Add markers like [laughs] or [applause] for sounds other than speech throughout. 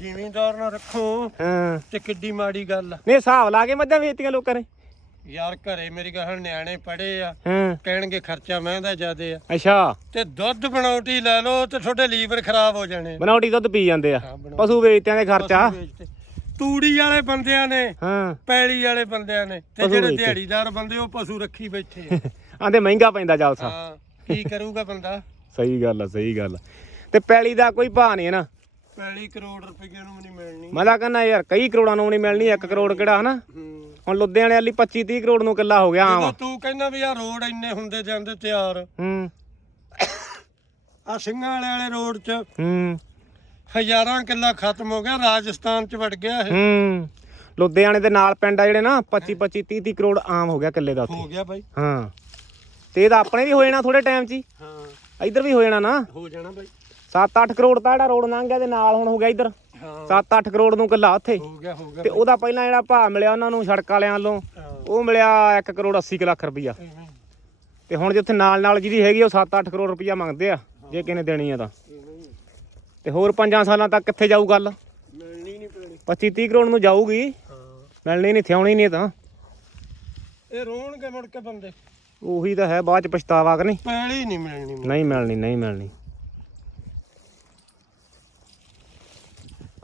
ਜ਼ਿਮੀਂਦਾਰ ਨਾ ਰੱਖੋ ਹਾਂ। ਤੇ ਕਿੱਡੀ ਮਾੜੀ ਗੱਲ ਆ। ਨਹੀਂ ਹਿਸਾਬ ਲਾ ਕੇ ਮੱਝਾਂ ਵੇਚਤੀਆਂ ਲੋਕਾਂ ਨੇ। ਯਾਰ ਘਰੇ ਮੇਰੀ ਗਾਹਣ ਨਿਆਣੇ ਪੜੇ ਆ ਹਾਂ। ਕਹਿਣਗੇ ਖਰਚਾ ਮਹਿੰਦਾ ਜ਼ਿਆਦੇ ਆ। ਅੱਛਾ। ਤੇ ਦੁੱਧ ਬਣਾਉਟੀ ਲੈ ਲਓ ਤੇ ਤੁਹਾਡੇ ਲੀਵਰ ਖਰਾਬ ਹੋ ਜਾਣੇ। ਬਣਾਉਟੀ ਦੁੱਧ ਪੀ ਜਾਂਦੇ ਆ। ਹਾਂ, ਬਣਾਉਟੀ। ਪਸ਼ੂ ਵੇਚਤਿਆਂ ਦੇ ਖਰਚਾ। ਪਸ਼ੂ। ਤੂੜੀ ਵਾਲੇ ਬੰਦਿਆਂ ਨੇ ਹਾਂ। ਪੈਲੀ ਵਾਲੇ ਬੰਦਿਆਂ ਨੇ ਤੇ ਪਸ਼ੂ ਜਿਹੜੇ। ਦਿਹਾੜੀਦਾਰ ਬੰਦੇ ਉਹ ਪਸ਼ੂ ਰੱਖੀ ਬੈਠੇ ਆ। [laughs] ਆਂਦੇ ਮਹਿੰਗਾ ਪੈਂਦਾ ਜਲਸਾ। ਹਾਂ ਕੀ ਕਰੂਗਾ ਬੰਦਾ? ਸਹੀ ਗੱਲ ਆ ਸਹੀ ਗੱਲ ਆ। ਤੇ ਪੈਲੀ ਦਾ ਕੋਈ ਭਾਅ ਨਹੀਂ ਹੈ ਨਾ। ਪੈਲੀ ਕਰੋੜ ਰੁਪਏ ਨੂੰ ਵੀ ਨਹੀਂ ਮਿਲਣੀ। ਮੈਂ ਤਾਂ ਕਹਿੰਦਾ ਯਾਰ ਕਈ ਕਰੋੜਾਂ ਨੂੰ ਨਹੀਂ ਮਿਲਣੀ 1 ਕਰੋੜ ਕਿਹੜਾ ਹਨਾ? ਹੂੰ। ਹੁਣ ਲੁਧਿਆਣੇ ਵਾਲੀ 25 30 ਕਰੋੜ ਨੂੰ ਕਿੱਲਾ ਹੋ ਗਿਆ ਆਮ। ਜਦੋਂ ਤੂੰ ਕਹਿੰਦਾ ਵੀ ਆ ਰੋਡ ਇੰਨੇ ਹੁੰਦੇ ਜਾਂਦੇ ਤਿਆਰ ਹੂੰ। ਆ ਸਿੰਘਾਂ ਵਾਲੇ ਵਾਲੇ ਰੋਡ 'ਚ ਹੂੰ। ਹਜ਼ਾਰਾਂ ਕਿੱਲਾ ਖਤਮ ਹੋ ਗਿਆ ਰਾਜਸਥਾਨ 'ਚ ਵੜ ਗਿਆ ਇਹ। ਹੂੰ। ਲੁਧਿਆਣੇ ਦੇ ਨਾਲ ਪਿੰਡ ਆ ਜਿਹੜੇ ਨਾ 25 25 30 30 ਕਰੋੜ ਆਮ ਹੋ ਗਿਆ ਕਿੱਲੇ ਦਾ ਹੋ ਗਿਆ ਬਾਈ। ਹਾਂ। ਤੇ ਇਹਦਾ ਆਪਣੇ ਵੀ ਹੋ ਜਾਣਾ ਥੋੜੇ ਟਾਈਮ 'ਚ ਹੀ। ਹਾਂ। ਇੱਧਰ ਵੀ ਹੋ ਜਾਣਾ ਨਾ। ਹੋ ਜਾਣਾ ਬਾਈ। 7-8 ਕਰੋੜ ਤਾਂ ਜਿਹੜਾ ਰੋਡ ਲੰਘ ਗਿਆ ਤੇ ਨਾਲ ਹੁਣ ਹੋ ਗਿਆ ਇੱਧਰ। ਹਾਂ। 7-8 ਕਰੋੜ ਨੂੰ ਕਿੱਲਾ ਉੱਥੇ। ਹੋ ਗਿਆ ਹੋ ਗਿਆ। ਤੇ ਉਹਦਾ ਪਹਿਲਾਂ ਜਿਹੜਾ ਭਾਅ ਮਿਲਿਆ ਉਹਨਾਂ ਨੂੰ ਸੜਕ ਵਾਲਿਆਂ ਵੱਲੋਂ ਉਹ ਮਿਲਿਆ 1 ਕਰੋੜ 80 ਕੁ ਲੱਖ ਰੁਪਈਆ। ਤੇ ਹੁਣ ਜਿੱਥੇ ਨਾਲ ਨਾਲ ਜਿਹਦੀ ਹੈਗੀ ਉਹ 7-8 ਕਰੋੜ ਰੁਪਈਆ ਮੰਗਦੇ ਆ ਜੇ ਕਿਨੇ ਦੇਣੀ ਆ ਤਾਂ। ਤੇ ਹੋਰ 5 ਸਾਲਾਂ ਤੱਕ ਕਿੱਥੇ ਜਾਊ ਗੱਲ? ਮਿਲਣੀ ਨਹੀਂ ਪੈਣੀ। 25-30 ਕਰੋੜ ਨੂੰ ਜਾਊਗੀ। ਹਾਂ। ਮਿਲਣੀ ਨਹੀਂ ਥਿਆਉਣੀ ਨਹੀਂ ਤਾਂ। ਇਹ ਰੋਣਗੇ ਮੁੜ ਕੇ ਬੰਦੇ। ਉਹੀ ਤਾਂ ਹੈ ਬਾਅਦ ਚ ਪਛਤਾਵਾ ਕਿ ਨਹੀਂ? ਪੈਲੀ ਨਹੀਂ ਮਿਲਣੀ ਨਹੀਂ ਮਿਲਣੀ ਨਹੀਂ ਮਿਲਣੀ।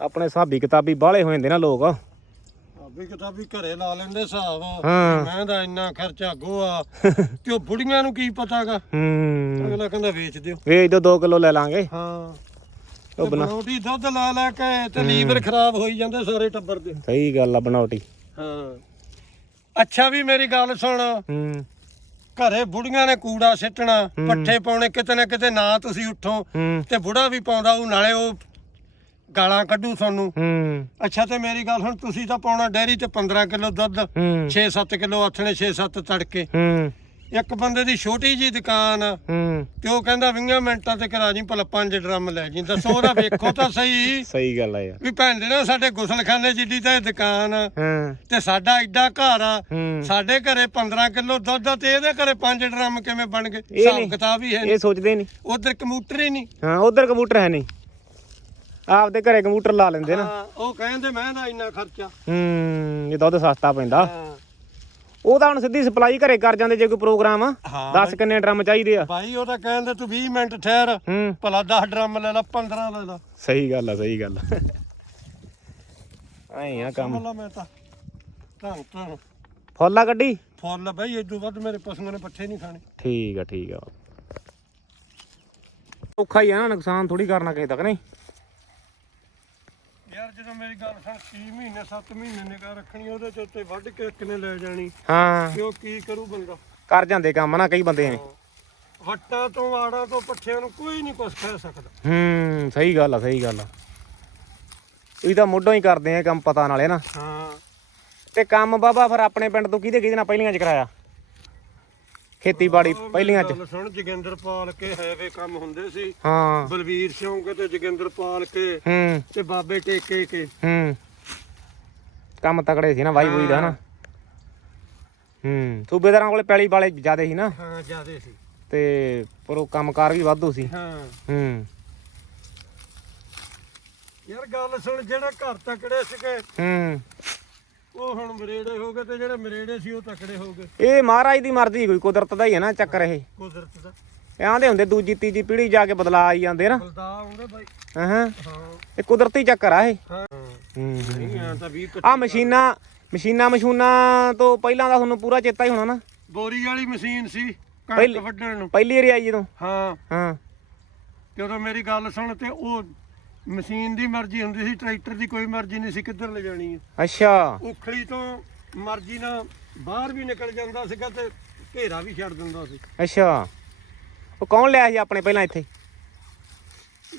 ਆਪਣੇ ਹਿਸਾਬੀ ਕਿਤਾਬੀ ਬਾਹਲੇ ਹੋ ਜਾਂਦੇ ਨਾ ਲੋਕ। ਵੀ ਕਿਤਾਬੀ ਘਰੇ ਲਾ ਲੈਂਦੇ ਹਿਸਾਬ। ਹਾਂ। ਮੈਂ ਦਾ ਇੰਨਾ ਖਰਚਾ ਗੋਆ। [laughs] ਤੇ ਉਹ ਬੁੜੀਆਂ ਨੂੰ ਕੀ ਪਤਾਗਾ? ਹੂੰ। ਅਗਲਾ ਕਹਿੰਦਾ ਵੇਚ ਦਿਓ। ਵੇਚ ਦੋ 2 ਕਿਲੋ ਲੈ ਲਾਂਗੇ। ਹਾਂ। ਉਹ ਤੇ ਬਣਾ ਬਣਾਉਟੀ ਦੁੱਧ ਲਾ ਲੈ ਕੇ ਤੇ ਲੀਵਰ ਖਰਾਬ ਹੋਈ ਜਾਂਦੇ ਸਾਰੇ ਟੱਬਰ ਦੇ। ਸਹੀ ਗੱਲ ਆ ਬਣਾਉਟੀ ਹਾਂ। ਅੱਛਾ ਵੀ ਮੇਰੀ ਗੱਲ ਸੁਣ। ਹੂੰ। ਘਰੇ ਬੁੜੀਆਂ ਨੇ ਕੂੜਾ ਸਿੱਟਣਾ ਪੱਠੇ ਪਾਉਣੇ ਕਿਤੇ ਨਾ ਕਿਤੇ ਨਾ ਤੁਸੀਂ ਉੱਠੋ। ਹੂੰ। ਤੇ ਬੁੜਾ ਵੀ ਪਾਉਂਦਾ ਉਹ ਨਾਲੇ ਉਹ ਗਾਲਾਂ ਕੱਢੂ ਤੁਹਾਨੂੰ। ਹੂੰ। ਅੱਛਾ ਤੇ ਮੇਰੀ ਗੱਲ ਹੁਣ ਤੁਸੀਂ ਤਾਂ ਪਾਉਣਾ ਡੈਰੀ ਤੇ 15 ਕਿਲੋ ਦੁੱਧ ਹੂੰ। 6-7 ਕਿਲੋ ਆਥਣੇ 6-7 ਤੜਕੇ। ਹੂੰ। ਇੱਕ ਬੰਦੇ ਦੀ ਛੋਟੀ ਜੀ ਦੁਕਾਨ ਆ, ਹੂੰ। ਤੇ ਉਹ ਕਹਿੰਦਾ 20 ਮਿੰਟਾਂ ਤੇ ਕਰਾ ਜੀ ਭਲਾ ਪੰਜ ਡਰਮ ਲੈ ਜੀ। ਦੱਸੋ ਉਹਦਾ ਵੇਖੋ ਤਾਂ ਸਹੀ। ਸਹੀ ਗੱਲ ਆ ਯਾਰ। ਵੀ ਭੈਣ ਦੇ ਨਾ ਸਾਡੇ ਗੁਸਲਖਾਨੇ ਜਿੱਡੀ ਤਾਂ ਇਹ ਦੁਕਾਨ ਆ। ਹਾਂ। ਤੇ ਸਾਡਾ ਐਡਾ ਘਰ ਆ। ਹੂੰ। ਸਾਡੇ ਘਰੇ 15 ਕਿਲੋ ਦੁੱਧ ਆ ਤੇ ਇਹਦੇ ਘਰੇ ਪੰਜ ਡਰਮ ਕਿਵੇਂ ਬਣ ਗਏ? ਇਹ ਹਿਸਾਬ ਨਹੀਂ। ਕਿਤਾਬ ਹੀ ਹੈ ਇਹ ਸੋਚਦੇ ਨਹੀਂ। ਉਧਰ ਕੰਪਿਊਟਰ ਹੀ ਨਹੀਂ। ਹਾਂ ਉਧਰ ਕੰਪਿਊਟਰ ਹੈ ਨਹੀਂ। ਆਪਦੇ ਘਰੇ ਕੰਪਿਊਟਰ ਲਾ ਲੈਂਦੇ ਨਾ। ਹਾਂ, ਉਹ ਕਹਿੰਦੇ ਮੈਂ ਦਾ ਇੰਨਾ ਖਰਚਾ। ਹੂੰ ਇਹ ਦੁੱਧ ਸਸਤਾ ਪੈਂਦਾ। ਹਾਂ। ਉਹ ਤਾਂ ਹੁਣ ਸਿੱਧੀ ਸਪਲਾਈ ਘਰੇ ਕਰ ਜਾਂਦੇ ਜੇ ਕੋਈ ਪ੍ਰੋਗਰਾਮ। ਆ ਹਾਂ ਦੱਸ ਕਿੰਨੇ ਡਰਮ ਚਾਹੀਦੇ ਆ। ਭਾਈ ਉਹ ਤਾਂ ਕਹਿੰਦੇ ਤੂੰ 20 ਮਿੰਟ ਠਹਿਰ। ਹੂੰ। ਭਲਾ 10 ਡਰਮ ਲੈ ਲਾ 15 ਲੈ ਲਾ। ਸਹੀ ਗੱਲ ਆ ਸਹੀ ਗੱਲ ਐਂ ਆ ਕੰਮ। ਸਮਝ ਲਾ ਮੈਂ ਤਾਂ। ਢੰਗ ਤੋਂ ਫੁੱਲਾ ਗੱਡੀ? ਫੁੱਲ ਬਈ ਇਦੋਂ ਵੱਧ ਮੇਰੇ ਪਸ਼ੂਆਂ ਨੇ ਪੱਠੇ ਨਹੀਂ ਖਾਣੇ। ਠੀਕ ਆ ਠੀਕ ਆ। ਔਖਾ ਹੀ ਆ ਨਾ ਨੁਕਸਾਨ ਥੋੜੀ ਕਰਨਾ ਕਿਸੇ ਤੱਕ ਨਹੀਂ? ਯਾਰ ਜਦੋਂ ਮੇਰੀ ਗੱਲ ਸੁਣ 6 ਮਹੀਨੇ 7 ਮਹੀਨੇ ਨਿਗਾਹ ਰੱਖਣੀ ਉਹਦੇ ਚ ਉੱਤੇ ਵੱਢ ਕੇ ਕਿਨੇ ਲੈ ਜਾਣੀ। ਹਾਂ। ਉਹ ਕੀ ਕਰੂ ਬੰਦਾ? ਕਰ ਜਾਂਦੇ ਕੰਮ ਨਾ ਕਈ ਬੰਦੇ ਨੇ ਵੱਟਾਂ ਤੋਂ ਆੜਾਂ ਤੋਂ ਪੱਠਿਆਂ ਨੂੰ ਕੋਈ ਨਹੀਂ ਕੁਛ ਕਹਿ ਸਕਦਾ। ਹੂੰ ਸਹੀ ਗੱਲ ਆ ਸਹੀ ਗੱਲ ਆ। ਇਹ ਤਾਂ ਮੁੱਢੋਂ ਹੀ ਕਰਦੇ ਆ ਕੰਮ ਪਤਾ ਨਾਲੇ ਨਾ। ਹਾਂ। ਤੇ ਕੰਮ ਬਾਬਾ ਫਿਰ ਆਪਣੇ ਪਿੰਡ ਤੋਂ ਕਿਹਦੇ ਕਿਹਦੇ ਨਾਲ ਪਹਿਲੀਆਂ ਚ ਕਰਾਇਆ? ਖੇਤੀਬਾੜੀ ਪਹਿਲੀਆਂ ਚ। ਸੁਣ ਜੋਗਿੰਦਰਪਾਲ ਕੇ ਹੈਵੇ ਕੰਮ ਹੁੰਦੇ ਸੀ। ਹਾਂ। ਬਲਵੀਰ ਸਿੰਘ ਕੇ ਤੇ ਜੋਗਿੰਦਰਪਾਲ ਕੇ ਹੂੰ। ਤੇ ਬਾਬੇ ਟੇਕੇ ਕੇ। ਹੂੰ। ਕੰਮ ਤਕੜੇ ਸੀ ਨਾ ਵਾਈ ਬੂਈ ਦਾ ਨਾ। ਹੂੰ। ਸੂਬੇਦਾਰਾਂ ਕੋਲੇ ਪੈਲੀ ਵਾਲੇ ਜ਼ਿਆਦੇ ਸੀ ਨਾ। ਹਾਂ ਜਿਆਦੇ ਸੀ। ਤੇ ਪਰ ਉਹ ਕੰਮਕਾਰ ਵੀ ਵਾਧੂ ਸੀ। ਹਾਂ। ਹੂੰ। ਯਾਰ ਗੱਲ ਸੁਣ ਜਿਹੜੇ ਘਰ ਤਕੜੇ ਸੀਗੇ ਹੂੰ। ਉਹ ਹੁਣ ਮਰੇੜੇ ਹੋ ਗਏ ਤੇ ਜਿਹੜੇ ਮਰੇੜੇ ਸੀ ਉਹ ਤਕੜੇ ਹੋ ਗਏ। ਇਹ ਮਹਾਰਾਜ ਦੀ ਮਰਜ਼ੀ ਕੋਈ ਕੁਦਰਤ ਦਾ ਹੀ ਹੈ ਨਾ ਚੱਕਰ ਇਹ। ਕੁਦਰਤ ਦਾ। ਇਹ ਆਂਦੇ ਹੁੰਦੇ ਦੂਜੀ ਤੀਜੀ ਪੀੜ੍ਹੀ ਜਾ ਕੇ ਬਦਲਾ ਆਈ ਜਾਂਦੇ ਨਾ। ਬਲਦਾ ਆਉਂਦੇ ਬਾਈ। ਹਾਂ ਹਾਂ। ਇਹ ਕੁਦਰਤੀ ਚੱਕਰ ਆ ਇਹ। ਹਾਂ। ਹੂੰ ਨਹੀਂ ਆ ਤਾਂ 20 ਆ ਮਸ਼ੀਨਾਂ ਮਸ਼ੀਨਾਂ ਮਸ਼ੂਨਾਂ ਤੋਂ ਪਹਿਲਾਂ ਦਾ ਤੁਹਾਨੂੰ ਪੂਰਾ ਚੇਤਾ ਹੀ ਹੋਣਾ ਨਾ। ਬੋਰੀ ਵਾਲੀ ਮਸ਼ੀਨ ਸੀ ਕਣਕ ਪਹਿਲੀ- ਵੱਢਣ ਨੂੰ। ਪਹਿਲੀ ਵਾਰੀ ਆਈ ਜਦੋਂ। ਹਾਂ। ਹਾਂ। ਤੇ ਉਦੋਂ ਮੇਰੀ ਗੱਲ ਸੁਣ ਤੇ ਉਹ ਮਸ਼ੀਨ ਦੀ ਮਰਜ਼ੀ ਹੁੰਦੀ ਸੀ ਟਰੈਕਟਰ ਦੀ ਕੋਈ ਮਰਜ਼ੀ ਨਹੀਂ ਸੀ ਕਿੱਧਰ ਲੈ ਜਾਣੀ ਹੈ ਅੱਛਾ। ਉਖਲੀ ਤੋਂ ਮਰਜ਼ੀ ਨਾਲ ਬਾਹਰ ਵੀ ਨਿਕਲ ਜਾਂਦਾ ਸੀਗਾ ਤੇ ਘੇਰਾ ਵੀ ਛੱਡ ਦਿੰਦਾ ਸੀ। ਅੱਛਾ। ਉਹ ਕੌਣ ਲਿਆ ਸੀ ਆਪਣੇ ਪਹਿਲਾਂ ਇੱਥੇ?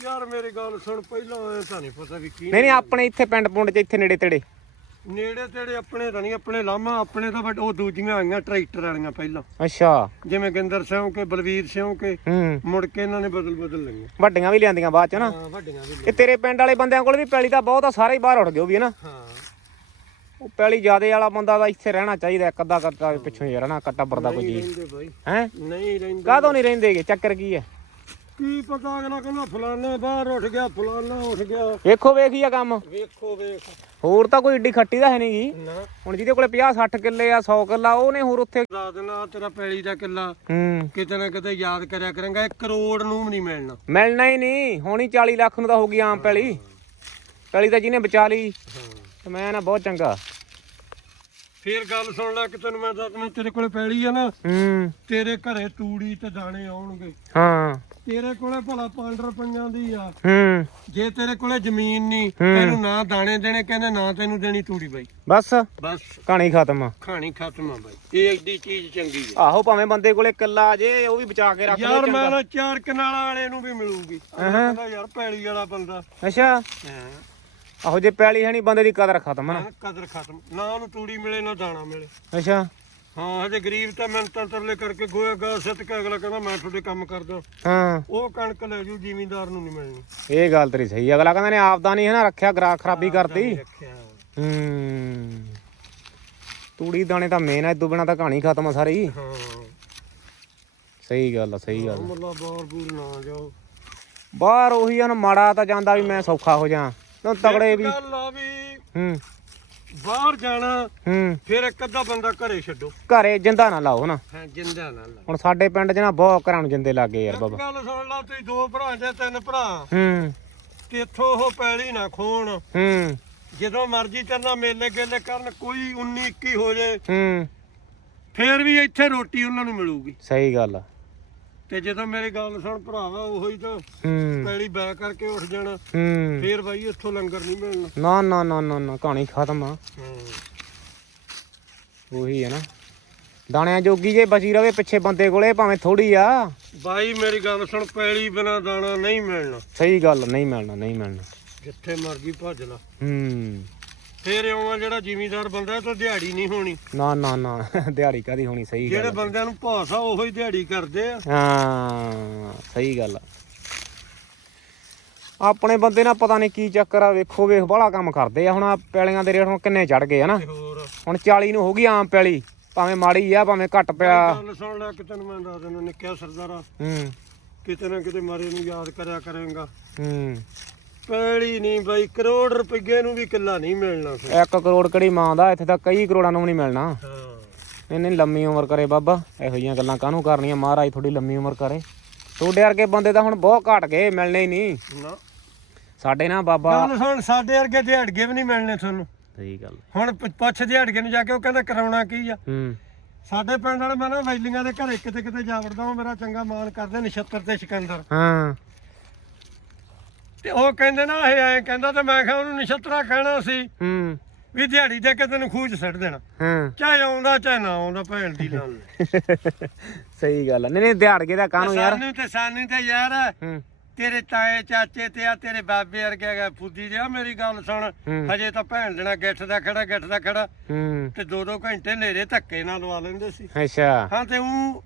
ਯਾਰ ਮੇਰੀ ਗੱਲ ਸੁਣ ਪਹਿਲਾਂ ਐ ਤਾਂ ਨਹੀਂ ਪਤਾ ਵੀ ਕੀ ਨਹੀਂ ਨਹੀਂ ਆਪਣੇ ਇੱਥੇ ਪਿੰਡ ਪੁੰਡ ਚ ਇੱਥੇ ਨੇੜੇ ਤੇੜੇ ਨੇੜੇ ਤੇੜੇ ਆਪਣੇ ਤਾਂ ਨਹੀਂ ਆਪਣੇ ਲਾਮਾ ਆਪਣੇ ਤਾਂ ਬਟ ਉਹ ਦੂਜੀਆਂ ਆਈਆਂ ਟਰੈਕਟਰ ਵਾਲੀਆਂ ਪਹਿਲਾਂ। ਅੱਛਾ। ਜਿਵੇਂ ਗਿੰਦਰ ਸਿੰਘ ਕੇ ਬਲਵੀਰ ਸਿੰਘ ਕੇ ਹੂੰ। ਮੁੜ ਕੇ ਇਹਨਾਂ ਨੇ ਬਦਲ ਬਦਲ ਲਈਆਂ। ਵੱਡੀਆਂ ਵੀ ਲਿਆਂਦੀਆਂ ਬਾਅਦ ਚ ਨਾ? ਹਾਂ ਵੱਡੀਆਂ ਵੀ ਇਹ ਤੇਰੇ ਪਿੰਡ ਵਾਲੇ ਬੰਦਿਆਂ ਕੋਲ ਵੀ ਪੈਲੀ ਤਾਂ ਬਹੁਤ ਆ ਸਾਰੇ ਹੀ ਬਾਹਰ ਉੱਠ ਗਏ ਉਹ ਵੀ ਹੈ ਨਾ? ਹਾਂ। ਉਹ ਪੈਲੀ ਜਿਆਦੇ ਵਾਲਾ ਬੰਦਾ ਤਾਂ ਇੱਥੇ ਰਹਿਣਾ ਚਾਹੀਦਾ ਇੱਕ ਅੱਧਾ ਕੱਟਾ ਪਿੱਛੋਂ ਹੀ ਰਹਿਣਾ ਕੱਟਾ ਬਰਦਾ ਕੋਈ ਨਹੀਂ ਜੀ ਰਹਿੰਦੇ ਬਾਈ। ਹੈ? ਨਹੀਂ ਰਹਿੰਦੇ। ਕਾਹਦੋਂ ਨਹੀਂ ਰਹਿੰਦੇਗੇ ਚੱਕਰ ਕੀ ਹੈ? ਕੀ ਪਤਾ ਅਗਲਾ ਕਹਿੰਦਾ ਫਲਾਨਾ ਬਾਹਰ ਉੱਠ ਗਿਆ ਫਲਾਨਾ ਉੱਠ ਗਿਆ। ਵੇਖੋ ਵੇਖੀ ਆ ਕੰਮ। ਵੇਖੋ ਵੇਖ। ਹੋਰ ਤਾਂ ਕੋਈ ਏਡੀ ਖੱਟੀ ਦਾ ਹੈ ਨਹੀਂਗੀ ਨਾ। ਹੁਣ ਜਿਹਦੇ ਕੋਲੇ 50 60 ਕਿੱਲੇ ਆ 100 ਕਿੱਲਾ ਉਹਨੇ ਹੋਰ ਉੱਥੇ ਰਾਤ ਨਾ ਤੇਰਾ ਪੈਲੀ ਦਾ ਕਿੱਲਾ। ਹੂੰ। ਕਿਤੇ ਨਾ ਕਿਤੇ ਯਾਦ ਕਰਿਆ ਕਰਾਂਗਾ 1 ਕਰੋੜ ਨੂੰ ਵੀ ਨਹੀਂ ਮਿਲਣਾ। ਮਿਲਣਾ ਹੀ ਨਹੀਂ ਹੋਣੀ 40 ਲੱਖ ਨੂੰ ਤਾਂ ਹੋ ਗਈ ਆਮ ਪੈਲੀ। ਪੈਲੀ ਤਾਂ ਜਿਹਨੇ ਬਚਾ ਲਈ। ਤੇ ਮੈਂ ਨਾ ਬਹੁਤ ਚੰਗਾ। ਫੇਰ ਗੱਲ ਸੁਣ ਲੈ ਕਿ ਤੈਨੂੰ ਮੈਂ ਦੱਸਣਾ ਤੇਰੇ ਕੋਲੇ ਪੈਲੀ ਆ ਨਾ। ਹੂੰ। ਤੇਰੇ ਘਰੇ ਤੂੜੀ ਤੇ ਦਾਣੇ ਆਉਣਗੇ। ਹਾਂ। ਤੇਰੇ ਕੋਲੇ ਭਲਾ 5 ਰੁਪਈਆਂ ਦੀ ਆ। ਹੂੰ। ਜੇ ਤੇਰੇ ਕੋਲੇ ਜ਼ਮੀਨ ਨਹੀਂ। ਤੈਨੂੰ ਨਾ ਦਾਣੇ ਦੇਣੇ ਕਹਿੰਦੇ ਨਾ ਤੈਨੂੰ ਦੇਣੀ ਤੂੜੀ ਬਾਈ। ਬਸ। ਬਸ। ਕਹਾਣੀ ਖਤਮ ਆ। ਖਾਣੀ ਖਤਮ ਆ ਬਾਈ। ਇਹ ਐਡੀ ਚੀਜ਼ ਚੰਗੀ ਹੈ ਆਹੋ ਭਾਵੇਂ ਬੰਦੇ ਕੋਲੇ ਕਿੱਲਾ ਜੇ ਉਹ ਵੀ ਬਚਾ ਕੇ ਰੱਖ ਯਾਰ ਲੈ ਮੈਂ ਨਾ ਚਾਰ ਕਨਾਲਾਂ ਵਾਲੇ ਨੂੰ ਵੀ ਮਿਲੂਗੀ। ਕਹਿੰਦਾ ਯਾਰ ਪੈਲੀ ਵਾਲਾ ਬੰਦਾ। ਅੱਛਾ। ਹਾਂ। ਆਹੋ ਜੇ ਪੈਲੀ ਹੈ ਨਹੀਂ ਬੰਦੇ ਦੀ ਕਦਰ ਖਤਮ ਆ ਨਾ। ਹਾਂ, ਕਦਰ ਖਤਮ। ਨਾ ਉਹਨੂੰ ਤੂੜੀ ਮਿਲੇ ਨਾ ਦਾਣਾ ਮਿਲੇ। ਅੱਛਾ। ਹਾਂ ਹਜੇ ਗਰੀਬ ਤਾਂ ਮਿੰਤਾਂ ਤਰਲੇ ਕਰਕੇ ਗੋਇਆ ਗਾ ਸਿੱਟ ਕੇ ਅਗਲਾ ਕਹਿੰਦਾ ਮੈਂ ਤੁਹਾਡੇ ਕੰਮ ਕਰਦਾ ਹਾਂ। ਉਹ ਕਣਕ ਲੈ ਜੂ ਜ਼ਿਮੀਂਦਾਰ ਨੂੰ ਨਹੀਂ ਮਿਲਣੀ। ਇਹ ਗੱਲ ਤੇਰੀ ਸਹੀ। ਅਗਲਾ ਕਹਿੰਦਾ ਨੇ ਆਪਦਾ ਨਹੀਂ ਹੈ ਨਾ ਰੱਖਿਆ ਗਰਾਕ ਖਰਾਬੀ ਕਰਤੀ। ਰੱਖਿਆ। ਹੂੰ। ਤੂੜੀ ਦਾਣੇ ਤਾਂ ਮੇਨ ਆ ਇਦੋਂ ਬਿਨਾ ਤਾਂ ਕਹਾਣੀ ਖਤਮ ਆ ਸਾਰੀ। ਹਾਂ। ਸਹੀ ਗੱਲ ਆ ਸਹੀ ਗੱਲ ਮੁੱਲਾ ਬਾਰ ਬੂਰ ਨਾ ਜਾਓ। ਬਾਹਰ ਉਹੀ ਆ ਨਾ ਮਾੜਾ ਤਾਂ ਜਾਂਦਾ ਵੀ ਮੈਂ ਸੌਖਾ ਹੋ ਜਾ। ਤੂੰ ਤਗੜੇ ਵੀ। ਗੱਲ ਆ ਵੀ ਹੂੰ। ਬਾਹਰ ਜਾਣਾ ਹੂੰ। ਫਿਰ ਇੱਕ ਅੱਧਾ ਬੰਦਾ ਘਰੇ ਛੱਡੋ। ਘਰੇ ਜਿੰਦਾ ਨਾ ਲਾਓ ਨਾ ਹਾਂ ਜਿੰਦਾ ਨਾ ਲਾ ਹੁਣ ਸਾਡੇ ਪਿੰਡ 'ਚ ਨਾ ਬਹੁਤ ਘਰਾਂ ਨੂੰ ਜਿੰਦੇ ਲੱਗੇ ਯਾਰ ਬਾਬਾ। ਗੱਲ ਸੁਣ ਲਾ ਤੁਸੀਂ ਦੋ ਭਰਾ ਜਾਂ ਤਿੰਨ ਭਰਾ। ਹੂੰ। ਤੇ ਇੱਥੋਂ ਉਹ ਪੈਲੀ ਨਾ ਖੋਣ। ਹੂੰ। ਜਦੋਂ ਮਰਜ਼ੀ ਕਰਨਾ ਮੇਲੇ ਗੇਲੇ ਕਰਨ ਕੋਈ 19 21 ਹੋ ਜੇ। ਹੂੰ। ਫੇਰ ਵੀ ਇੱਥੇ ਰੋਟੀ ਉਹਨਾਂ ਨੂੰ ਮਿਲੂਗੀ। ਸਹੀ ਗੱਲ ਆ। ਤੇ ਜਦੋਂ ਮੇਰੀ ਗੱਲ ਸੁਣ ਭਰਾਵਾ ਉਹੀ ਤਾਂ ਹੂੰ। ਪੈਲੀ ਬੈ ਕਰਕੇ ਉੱਠ ਜਾਣਾ ਹੂੰ। ਫੇਰ ਬਾਈ ਇੱਥੋਂ ਲੰਗਰ ਨਹੀਂ ਮਿਲਣਾ। ਨਾ ਨਾ ਨਾ ਨਾ ਨਾ ਕਹਾਣੀ ਖਤਮ ਆ। ਉਹੀ ਹੈ ਨਾ। ਦਾਣਿਆਂ ਜੋਗੀ ਜੇ ਬਚੀ ਰਵੇ ਪਿੱਛੇ ਬੰਦੇ ਕੋਲੇ ਭਾਵੇਂ ਥੋੜੀ ਆ। ਬਾਈ ਮੇਰੀ ਗੱਲ ਸੁਣ ਪੈਲੀ ਬਿਨਾ ਦਾਣਾ ਨਹੀਂ ਮਿਲਣਾ। ਸਹੀ ਗੱਲ ਨਹੀਂ ਮਿਲਣਾ ਨਹੀਂ ਮਿਲਣਾ। ਜਿੱਥੇ ਮਰਜ਼ੀ ਭੱਜ ਲਾ। ਹੂੰ। ਫੇਰ ਇਉਂ ਆ ਜਿਹੜਾ ਜ਼ਿਮੀਂਦਾਰ ਬੰਦਾ ਤਾਂ ਦਿਹਾੜੀ ਨਹੀਂ ਹੋਣੀ। ਨਾ ਨਾ ਨਾ [laughs] ਦਿਹਾੜੀ ਕਾਦੀ ਹੋਣੀ? ਸਹੀ ਜਿਹੜੇ ਗੱਲ ਆ। ਬੰਦਿਆਂ ਨੂੰ ਭਾਸ ਆ ਉਹੀ ਦਿਹਾੜੀ ਕਰਦੇ ਆ। ਹਾਂ ਸਹੀ ਗੱਲ ਆ। ਆਪਣੇ ਬੰਦੇ ਨਾਲ ਪਤਾ ਨਹੀਂ ਕੀ ਚੱਕਰ ਆ ਵੇਖੋ ਵੇਖ ਬੜਾ ਕੰਮ ਕਰਦੇ ਆ। ਹੁਣ ਆ ਪੈਲੀਆਂ ਦੇ ਰੇਟ ਹੁਣ ਕਿੰਨੇ ਚੜ ਗਏ ਆ ਨਾ। ਤੇ ਹੋਰ? ਹੁਣ 40 ਨੂੰ ਹੋ ਗਈ ਆਮ ਪੈਲੀ। ਭਾਵੇਂ ਮਾੜੀ ਆ ਭਾਵੇਂ ਘੱਟ ਪਿਆ। ਗੱਲ ਸੁਣ ਲੈ ਕਿ ਤੈਨੂੰ ਮੈਂ ਦੱਸ ਦਿੰਦਾ ਨਿੱਕਿਆ ਸਰਦਾਰਾ। ਹੂੰ। ਕਿਤੇ ਨਾ ਕਿਤੇ ਮਾਰੇ ਨੂੰ ਯਾਦ ਕਰਿਆ ਕਰੇਗਾ। ਹੂੰ। ਪੈਲੀ ਨਹੀਂ ਬਾਈ ਕਰੋੜ ਰੁਪਏ ਨੂੰ ਵੀ ਕਿੱਲਾ ਨਹੀਂ ਮਿਲਣਾ ਫਿਰ। 1 ਕਰੋੜ ਕਿਹੜੀ ਮਾਂ ਦਾ ਇੱਥੇ ਤਾਂ ਕਈ ਕਰੋੜਾਂ ਨੂੰ ਵੀ ਨਹੀਂ ਮਿਲਣਾ। ਹਾਂ। ਨਹੀਂ ਲੰਮੀ ਉਮਰ ਕਰੇ ਬਾਬਾ ਇਹੋ ਜਿਹੀਆਂ ਗੱਲਾਂ ਕਾਹਨੂੰ ਕਰਨੀਆਂ? ਮਹਾਰਾਜ ਥੋੜੀ ਲੰਮੀ ਉਮਰ ਕਰੇ। ਤੁਹਾਡੇ ਵਰਗੇ ਬੰਦੇ ਤਾਂ ਹੁਣ ਬਹੁਤ ਘਟ ਗਏ ਮਿਲਣੇ ਹੀ ਨਹੀਂ। ਨਾ। ਸਾਡੇ ਨਾ ਬਾਬਾ ਗੱਲ ਸੁਣ ਸਾਡੇ ਵਰਗੇ ਦਿਹਾੜੀਏ ਵੀ ਨਹੀਂ ਮਿਲਣੇ ਤੁਹਾਨੂੰ। ਸਹੀ ਗੱਲ। ਹੁਣ ਪ- ਪੁੱਛ ਦਿਹਾੜੀਏ ਨੂੰ ਜਾ ਕੇ ਉਹ ਕਹਿੰਦਾ ਕਰਾਉਣਾ ਕੀ ਆ? ਹੂੰ। ਸਾਡੇ ਪਿੰਡ ਵਾਲੇ ਮੈਂ ਨਾ ਵੈਲੀਆਂ ਦੇ ਘਰੇ ਕਿਤੇ ਕਿਤੇ ਜਾ ਵੜਦਾ ਮੇਰਾ ਚੰਗਾ ਮਾਨ ਕਰਦੇ ਨਛੱਤਰ ਤੇ ਸਿਕੰਦਰ। ਹਾਂ। ਤੇ ਉਹ ਕਹਿੰਦੇ ਨਾ ਇਹ ਐਂ ਕਹਿੰਦਾ ਤੇ ਮੈਂ ਕਿਹਾ ਉਹਨੂੰ ਨਛੱਤਰਾ ਕਹਿਣਾ ਸੀ ਹੂੰ। ਵੀ ਦਿਹਾੜੀ ਦੇ ਕੇ ਤੈਨੂੰ ਖੂਜ ਸੱਟ ਦੇਣਾ। ਹਾਂ। ਚਾਹੇ ਆਉਂਦਾ ਚਾਹੇ ਨਾ ਆਉਂਦਾ ਭੈਣ ਦੀ ਨਾਲ [laughs] ਸਹੀ ਗੱਲ ਆ। ਨਹੀਂ ਨਹੀਂ ਦਿਹਾੜਗੇ ਦਾ ਕਾਹਨੂੰ ਯਾਰ? ਸਾਨੂੰ ਤੇ ਸਾਨੂੰ ਤੇ ਯਾਰ ਹੂੰ। ਤੇਰੇ ਤਾਏ ਚਾਚੇ ਤੇ ਆ ਤੇਰੇ ਬਾਬੇ ਵਰਗੇ ਹੈਗਾ ਫੁੱਦੀ ਜਿਹਾ ਮੇਰੀ ਗੱਲ ਸੁਣ। ਹੂੰ। ਹਜੇ ਤਾਂ ਭੈਣ ਦੇਣਾ ਗਿੱਠ ਦਾ ਖੜਾ ਗਿੱਠ ਦਾ ਖੜਾ। ਹੂੰ। ਤੇ ਦੋ ਦੋ ਘੰਟੇ ਨੇਰੇ ਧੱਕੇ ਨਾਲ ਲਵਾ ਲੈਂਦੇ ਸੀ। ਅੱਛਾ। ਹਾਂ ਤੇ ਉਹ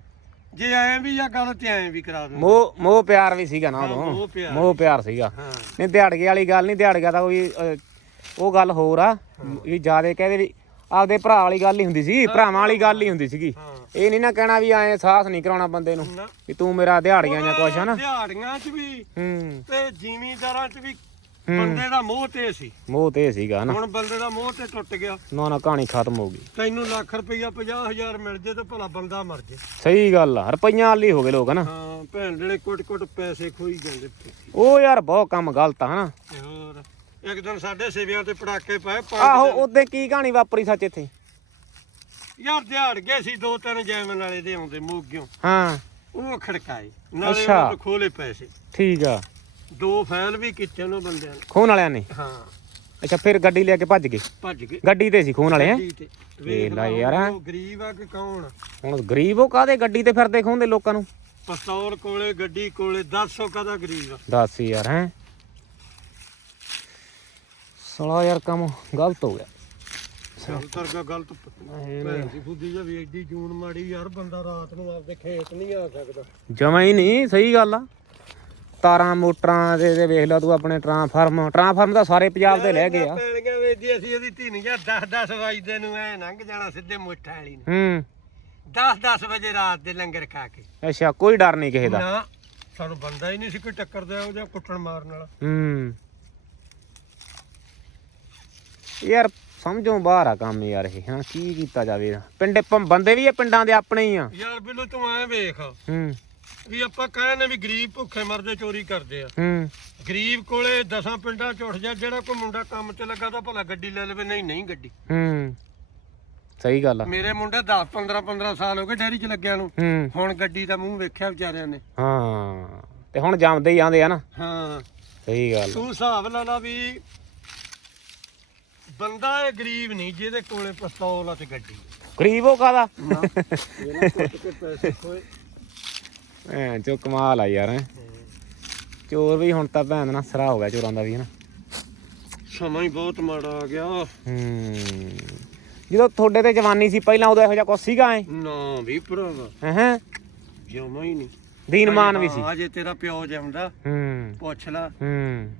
ਜੇ ਐਂ ਵੀ ਆ ਗੱਲ ਤੇ ਐਂ ਵੀ ਕਰਾ ਦਿੰਦੇ ਮੋਹ ਮੋਹ ਪਿਆਰ ਵੀ ਸੀਗਾ ਨਾ ਹਾਂ, ਮੋਹ ਉਦੋਂ ਪਿਆਰ। ਮੋਹ ਪਿਆਰ ਸੀਗਾ। ਹਾਂ। ਨਹੀਂ ਦਿਹਾੜਗੇ ਵਾਲੀ ਗੱਲ ਨਹੀਂ ਦਿਹਾੜਗਾ ਤਾਂ ਕੋਈ ਅਹ, ਉਹ ਗੱਲ ਹੋਰ ਆ ਵੀ ਜਿਆਦੇ ਕਹਦੇ ਵੀ ਆਪਦੇ ਭਰਾ ਵਾਲੀ ਗੱਲ ਹੀ ਹੁੰਦੀ ਸੀ ਭਰਾਵਾਂ ਵਾਲੀ ਗੱਲ ਹੀ ਹੁੰਦੀ ਸੀਗੀ। ਹਾਂ। ਇਹ ਨਹੀਂ ਨਾ ਕਹਿਣਾ ਵੀ ਐਂ ਸਾਹਸ ਨਹੀਂ ਕਰਾਉਣਾ ਬੰਦੇ ਨੂੰ ਨਾ। ਵੀ ਤੂੰ ਮੇਰਾ ਦਿਹਾੜੀਆਂ ਜਾਂ ਕੁਛ ਆ ਨਾ। ਦਿਹਾੜੀਆਂ 'ਚ ਵੀ ਹੂੰ। ਤੇ ਜ਼ਿਮੀਂਦਾਰਾਂ 'ਚ ਵੀ। ਬੰਦੇ ਦਾ ਮੋਹ ਤੇ ਸੀ। ਮੋਹ ਤੇ ਸੀਗਾ ਨਾ। ਹੁਣ ਬੰਦੇ ਦਾ ਮੋਹ ਤੇ ਟੁੱਟ ਗਿਆ। ਨਾ ਨਾ ਕਹਾਣੀ ਖਤਮ ਹੋ ਗਈ। ਤੈਨੂੰ ਲੱਖ ਰੁਪਈਆ 50000 ਮਿਲ ਜੇ ਤੇ ਭਲਾ ਬੰਦਾ ਮਰ ਜੇ। ਸਹੀ ਗੱਲ ਆ ਰੁਪਈਆਂ ਵਾਲੀ ਹੋ ਗਏ ਲੋਕ ਨਾ। ਹਾਂ ਭੈਣ ਜਿਹੜੇ ਕੁੱਟ ਕੁੱਟ ਪੈਸੇ ਖੋਈ ਜਾਂਦੇ ਉਹ ਯਾਰ ਬਹੁਤ ਕੰਮ ਗਲਤ ਆ ਹਨਾ। ਹੋਰ ਇੱਕ ਦਿਨ ਸਾਡੇ ਸਿਵਿਆਂ ਤੇ ਪੜਾਕੇ ਪਏ ਆਹੋ। ਉਹਦੇ ਕੀ ਕਹਾਣੀ ਵਾਪਰੀ ਸੱਚ ਇੱਥੇ? ਯਾਰ ਦਿਹਾੜ ਗਏ ਸੀ ਦੋ ਤਿੰਨ ਜੈਮਨ ਵਾਲੇ ਦੇ ਆਉਂਦੇ ਮੋਗਿਓ। ਹਾਂ। ਉਹ ਖੜਕਾਏ ਨਾਲੇ ਖੋਲੇ ਪੈਸੇ। ਠੀਕ ਆ। ਦੋ ਫਾਈਲ ਵੀ ਕਿਚਨ ਉਹ ਬੰਦਿਆਂ ਨੇ। ਖੂਨ ਵਾਲਿਆਂ ਨੇ? ਹਾਂ। ਅੱਛਾ ਫਿਰ ਗੱਡੀ ਲੈ ਕੇ ਭੱਜ ਗਏ? ਭੱਜ ਗਏ। ਗੱਡੀ ਤੇ ਸੀ ਖੂਨ ਵਾਲੇ ਹੈਂ? ਗੱਡੀ ਤੇ। ਵੇਖ ਲੈ ਯਾਰ। ਉਹ ਗਰੀਬ ਆ ਕਿ ਕੌਣ? ਹੁਣ ਗਰੀਬ ਉਹ ਕਾਦੇ ਗੱਡੀ ਤੇ ਫਿਰਦੇ ਖੂੰਦੇ ਲੋਕਾਂ ਨੂੰ? ਪਿਸਤੌਲ ਕੋਲੇ ਗੱਡੀ ਕੋਲੇ 10 ਕਦਾ ਗਰੀਬ ਆ? ਦੱਸ ਯਾਰ ਹੈ? ਸਲਾ ਯਾਰ ਕੰਮ ਗਲਤ ਹੋ ਗਿਆ। ਗੱਲ ਤਰਗਾ ਗਲਤ ਭੈਣ ਦੀ ਫੁੱਦੀ ਜਾਂ ਵੀ ਐਡੀ ਜੂਨ ਮਾੜੀ ਯਾਰ ਬੰਦਾ ਰਾਤ ਨੂੰ ਆਪਦੇ ਖੇਤ ਨਹੀਂ ਆ ਸਕਦਾ। ਜਮਾ ਹੀ ਨਹੀਂ ਸਹੀ ਗੱਲ ਆ। ਤਾਰਾਂ ਮੋਟਰਾਂ ਦੇ ਦੇ ਵੇਖ ਲਾ ਤੂੰ ਆਪਣੇ ਟਰਾਂਸਫਾਰਮ ਟਰਾਂਸਫਾਰਮ ਤਾਂ ਸਾਰੇ ਪੰਜਾਬ ਦੇ ਲੈ ਗਏ ਆ। ਪੈਲੀਆਂ ਵੇਚਦੀ ਅਸੀਂ ਇਹਦੀ ਧੀਨੀਆਂ 10 10 ਵਜੇ ਨੂੰ ਐ ਲੰਘ ਜਾਣਾ ਸਿੱਧੇ ਮੁੱਠਾਂ ਵਾਲੀ ਨੂੰ। ਹੂੰ। 10 10 ਵਜੇ ਰਾਤ ਦੇ ਲੰਗਰ ਖਾ ਕੇ। ਅੱਛਾ ਕੋਈ ਡਰ ਨਹੀਂ ਕਿਸੇ ਦਾ। ਨਾ ਸਾਨੂੰ ਬੰਦਾ ਹੀ ਨਹੀਂ ਸੀ ਕੋਈ ਟੱਕਰ ਦਿਆ ਉਹ ਜਾਂ ਕੁੱਟਣ ਮਾਰਨ ਵਾਲਾ। ਹੂੰ। ਯਾਰ ਸਮਝੋਂ ਬਾਹਰ ਆ ਕੰਮ ਯਾਰ ਇਹ ਹਾਂ ਕੀ ਕੀਤਾ ਜਾਵੇ। ਪਿੰਡੇ ਬੰਦੇ ਵੀ ਇਹ ਪਿੰਡਾਂ ਦੇ ਆਪਣੇ ਹੀ ਆ। ਯਾਰ ਬਿੱਲੂ ਤੂੰ ਐ ਵੇਖ। ਹੂੰ। ਵੀ ਆਪਾਂ ਕਹਿੰਦੇ ਵੀ ਗਰੀਬ ਭੁੱਖੇ ਮਰਦੇ ਚੋਰੀ ਕਰਦੇ ਆ। ਹੂੰ। ਗਰੀਬ ਕੋਲੇ ਦਸਾਂ ਪਿੰਡਾਂ ਚ ਉੱਠ ਜਾ ਜਿਹੜਾ ਕੋਈ ਮੁੰਡਾ ਕੰਮ ਤੇ ਲੱਗਾ ਤਾਂ ਭਲਾ ਗੱਡੀ ਲੈ ਲਵੇ ਨਹੀਂ ਨਹੀਂ ਗੱਡੀ। ਹੂੰ। ਸਹੀ ਗੱਲ ਆ। ਮੇਰੇ ਮੁੰਡੇ 10 15 15 ਸਾਲ ਹੋ ਗਏ ਡੈਰੀ 'ਚ ਲੱਗਿਆ ਨੂੰ। ਹੂੰ। ਹੁਣ ਗੱਡੀ ਦਾ ਮੂੰਹ ਵੇਖਿਆ ਵਿਚਾਰਿਆਂ ਨੇ। ਹਾਂ। ਤੇ ਹੁਣ ਜੰਮਦੇ ਹੀ ਆਂਦੇ ਆ ਨਾ। ਹਾਂ। ਸਹੀ ਗੱਲ। ਤੂੰ ਹਿਸਾਬ ਲਾ ਲਾ ਵੀ ਬੰਦਾ ਇਹ ਗਰੀਬ ਨਹੀਂ ਜਿਹਦੇ ਕੋਲੇ ਪਿਸਤੌਲ ਆ ਤੇ ਗੱਡੀ। ਗਰੀਬ ਉਹ ਕਾਦਾ ਇਹਨਾਂ ਕੁੱਟ ਕੇ ਪੈਸੇ ਖੋਏ। ਐ ਚੋ ਕਮਾਲ ਆ ਯਾਰ ਹੈਂ। ਚੋਰ ਵੀ ਹੁਣ ਤਾਂ ਭੈਣ ਨਾ ਸਰਾ ਹੋ ਗਿਆ ਚੋਰਾਂ ਦਾ ਵੀ ਹਨਾ। ਸਮਾਂ ਹੀ ਬਹੁਤ ਮਾੜਾ ਆ ਗਿਆ। ਹੂੰ। ਜਦੋਂ ਤੁਹਾਡੇ ਤੇ ਜਵਾਨੀ ਸੀ ਪਹਿਲਾਂ ਉਦੋਂ ਇਹੋ ਜਿਹਾ ਕੁਛ ਸੀਗਾ ਐ? ਨਾ ਵੀ ਭਰਾਵਾ। ਹੈ? ਜਮਾ ਹੀ ਨਹੀਂ। ਦੀਨਮਾਨ ਵੀ ਸੀ। ਹਾਂ, ਜੇ ਤੇਰਾ ਪਿਓ ਜੰਮਦਾ ਹੂੰ। ਪੁੱਛ ਲੈ। ਹੂੰ।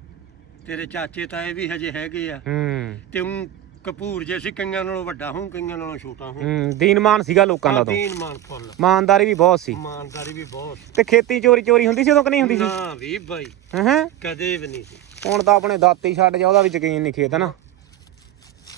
ਤੇਰੇ ਚਾਚੇ ਤਾਏ ਵੀ ਹਜੇ ਹੈਗੇ ਆ। ਹੂੰ। ਤੇ ਊਂ ਕਪੂਰ ਜੇ ਸੀ ਕਈਆਂ ਨਾਲੋਂ ਵੱਡਾ ਹੂੰ ਕਈਆਂ ਨਾਲੋਂ ਛੋਟਾ ਹੂੰ ਹੂੰ ਦੀਨਮਾਨ ਸੀਗਾ ਲੋਕਾਂ ਦਾ ਤੋਂ ਦੀਨ ਮਾਨ ਫੁੱਲ। ਇਮਾਨਦਾਰੀ ਵੀ ਬਹੁਤ ਸੀ। ਇਮਾਨਦਾਰੀ ਵੀ ਬਹੁਤ ਤੇ ਖੇਤੀ ਚੋਰੀ ਚੋਰੀ ਹੁੰਦੀ ਸੀ ਉਦੋਂ ਕਿ ਨਹੀਂ ਹੁੰਦੀ ਸੀ? ਨਾ ਵੀ ਬਾਈ ਹੈ ਕਦੇ ਵੀ ਨਹੀਂ ਸੀ। ਹੁਣ ਤਾਂ ਆਪਣੇ ਦਾਤੀ ਛੱਡ ਜਾ ਉਹਦਾ ਵੀ ਯਕੀਨ ਨਹੀਂ ਖੇਤ ਨਾ?